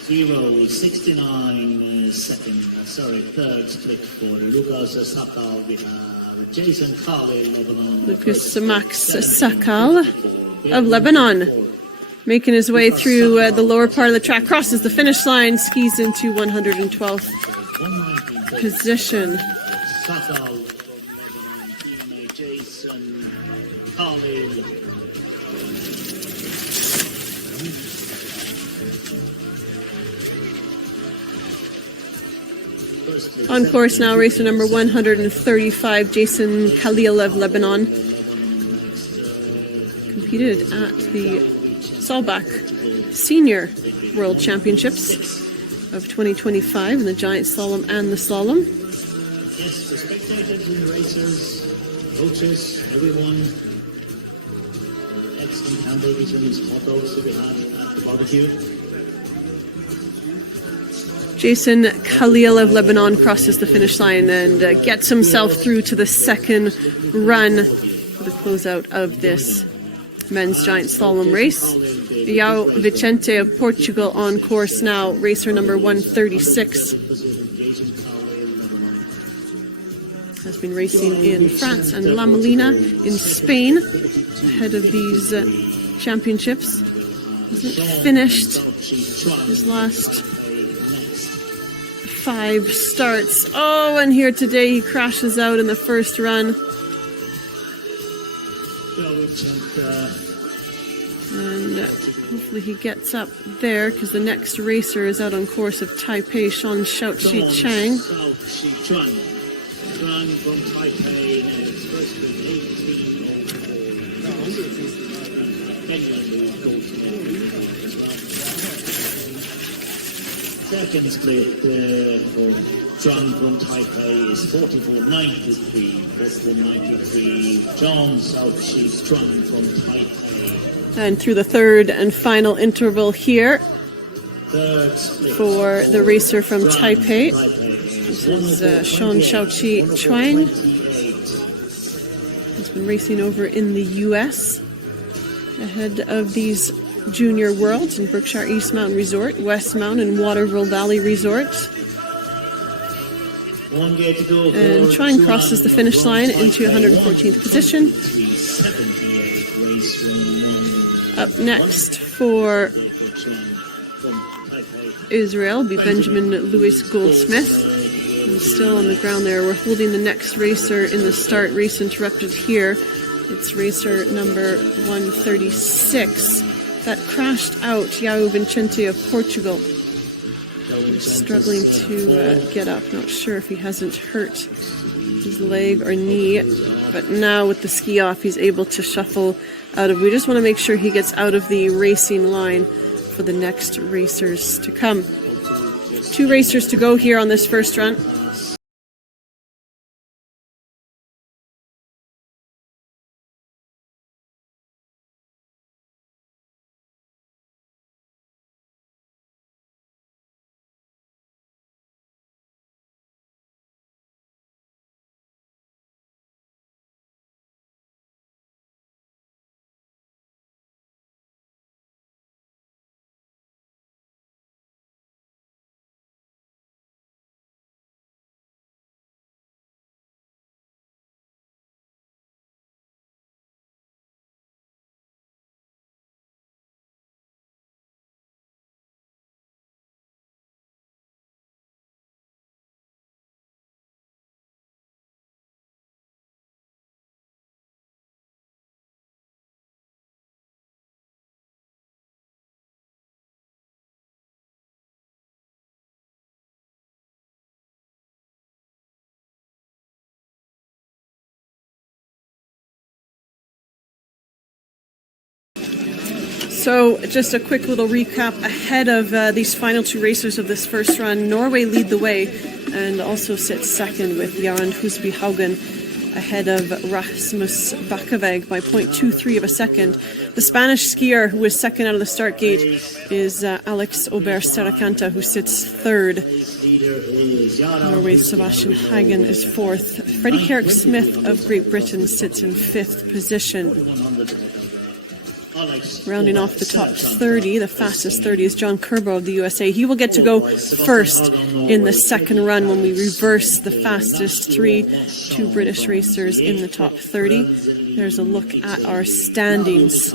0:69 second, third split for Lucas Sakal. We have Jason Carley, Lebanon. Lucas Max Sakal of Lebanon, making his way through the lower part of the track, crosses the finish line, skis into 112th position. Sakal from Lebanon, teammate Jason Carley. On course now, racer number 135, Jason Khalil of Lebanon. Competed at the Saalbach Senior World Championships of 2025 in the giant slalom and the slalom. Yes, the spectators and the racers, coaches, everyone. Excellent hamburgers and these hot dogs that we had at the barbecue. Jason Khalil of Lebanon crosses the finish line and gets himself through to the second run for the closeout of this men's giant slalom race. João Vicente of Portugal on course now, racer number 136. Has been racing in France and La Molina in Spain ahead of these championships. Hasn't finished his last 5 starts. Oh, and here today he crashes out in the first run. And hopefully he gets up there because the next racer is out on course of Taipei, Sean Shaoqi Chang. From Taipei, and it's first with 18. Second split for Zhang from Taipei is 44.93. That's the 93. John Shaoqi Zhang from Taipei. And through the third and final interval here for the racer from Taipei. This is Sean Shaoqi Chuang. He's been racing over in the U.S. ahead of these Junior Worlds in Berkshire East Mountain Resort, West Mountain, and Waterville Valley Resort. And Chuang crosses the finish line into 114th position. Up next for Israel will be Benjamin Lewis Goldsmith. And still on the ground there. We're holding the next racer in the start. Race interrupted here. It's racer number 136 that crashed out, João Vicente of Portugal. He's struggling to get up. Not sure if he hasn't hurt his leg or knee. But now with the ski off, he's able to shuffle out of. We just want to make sure he gets out of the racing line for the next racers to come. 2 racers to go here on this first run. So just a quick little recap ahead of these final 2 racers of this first run. Norway lead the way and also sit second with Jarand Husby Haugen ahead of Rasmus Bakkeveg by 0.23 of a second. The Spanish skier who was second out of the start gate is Alex Ober-Serracanta, who sits third. Norway's Sebastian Hagen is fourth. Freddie Carrick Smith of Great Britain sits in 5th position. Rounding off the top 30, the fastest 30 is John Kerbo of the USA. He will get to go first in the second run when we reverse the fastest two British racers in the top 30. There's a look at our standings.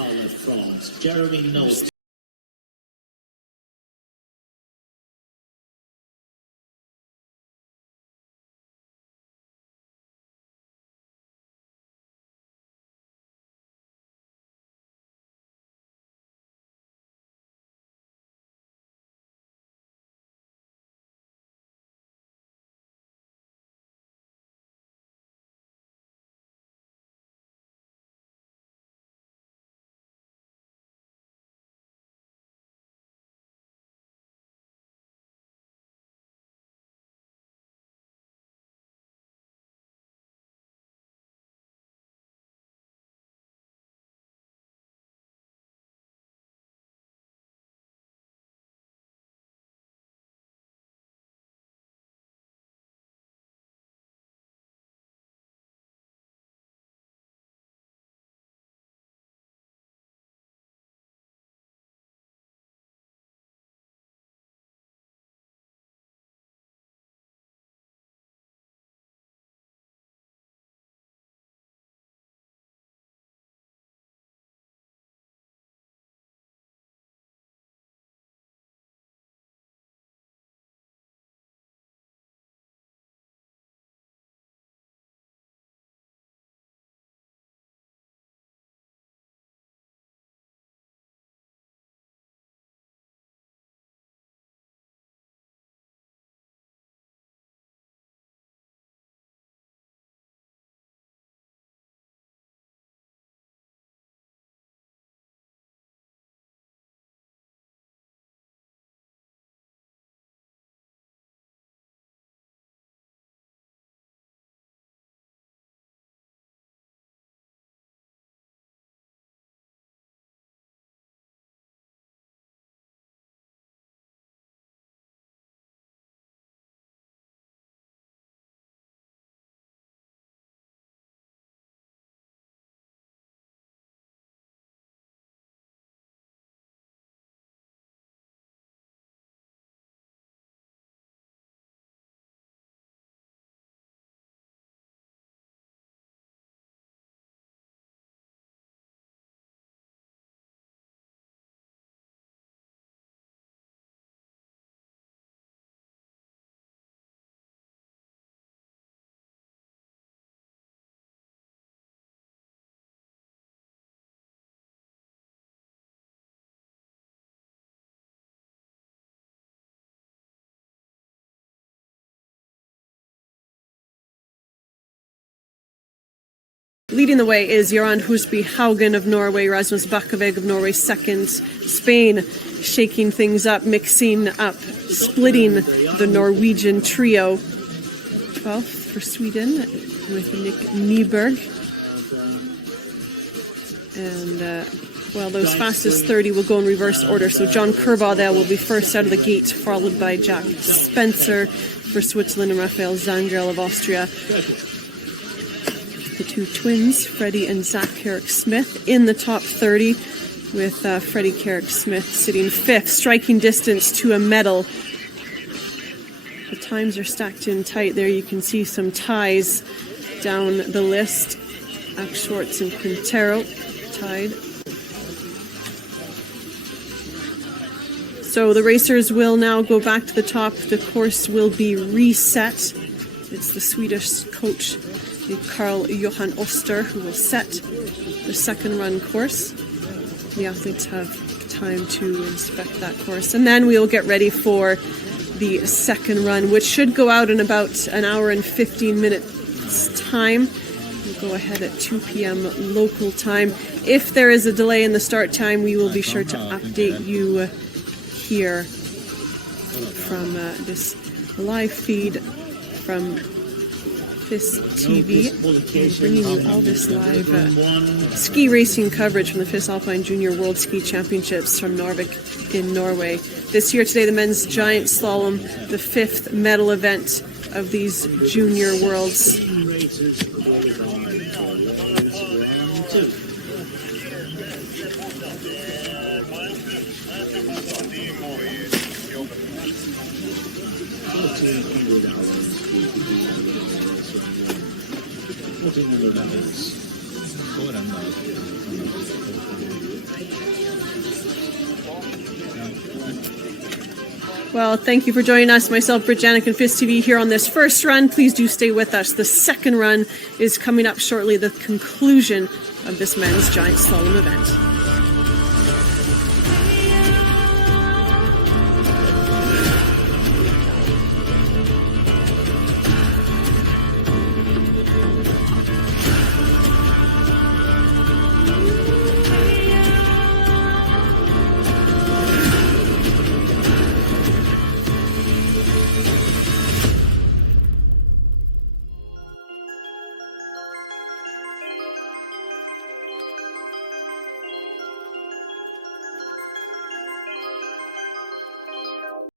Leading the way is Joran Husby Haugen of Norway, Rasmus Bakkaveg of Norway second, Spain shaking things up, mixing up, splitting the Norwegian trio. 12th for Sweden with Nick Nyberg. And those fastest 30 will go in reverse order. So John Kerbaugh there will be first out of the gate, followed by Jack Spencer for Switzerland and Raphael Zangel of Austria. The two twins, Freddie and Zach Carrick-Smith, in the top 30, with Freddie Carrick-Smith sitting 5th, striking distance to a medal. The times are stacked in tight there. You can see some ties down the list. Ack Schwartz and Quintero tied. So the racers will now go back to the top. The course will be reset. It's the Swedish coach, Carl Johan Oster, who will set the second run course. The athletes have time to inspect that course. And then we'll get ready for the second run, which should go out in about an hour and 15 minutes time. We'll go ahead at 2 p.m. local time. If there is a delay in the start time, we will be sure to update you here from this live feed from FIS TV, bringing you all this live ski racing coverage from the FIS Alpine Junior World Ski Championships from Narvik in Norway. This year, today, the men's giant slalom, the 5th medal event of these Junior Worlds. står den där. Well, thank you for joining us, myself, Britt Janik, and FIS TV here on this first run. Please do stay with us. The second run is coming up shortly, the conclusion of this men's giant slalom event.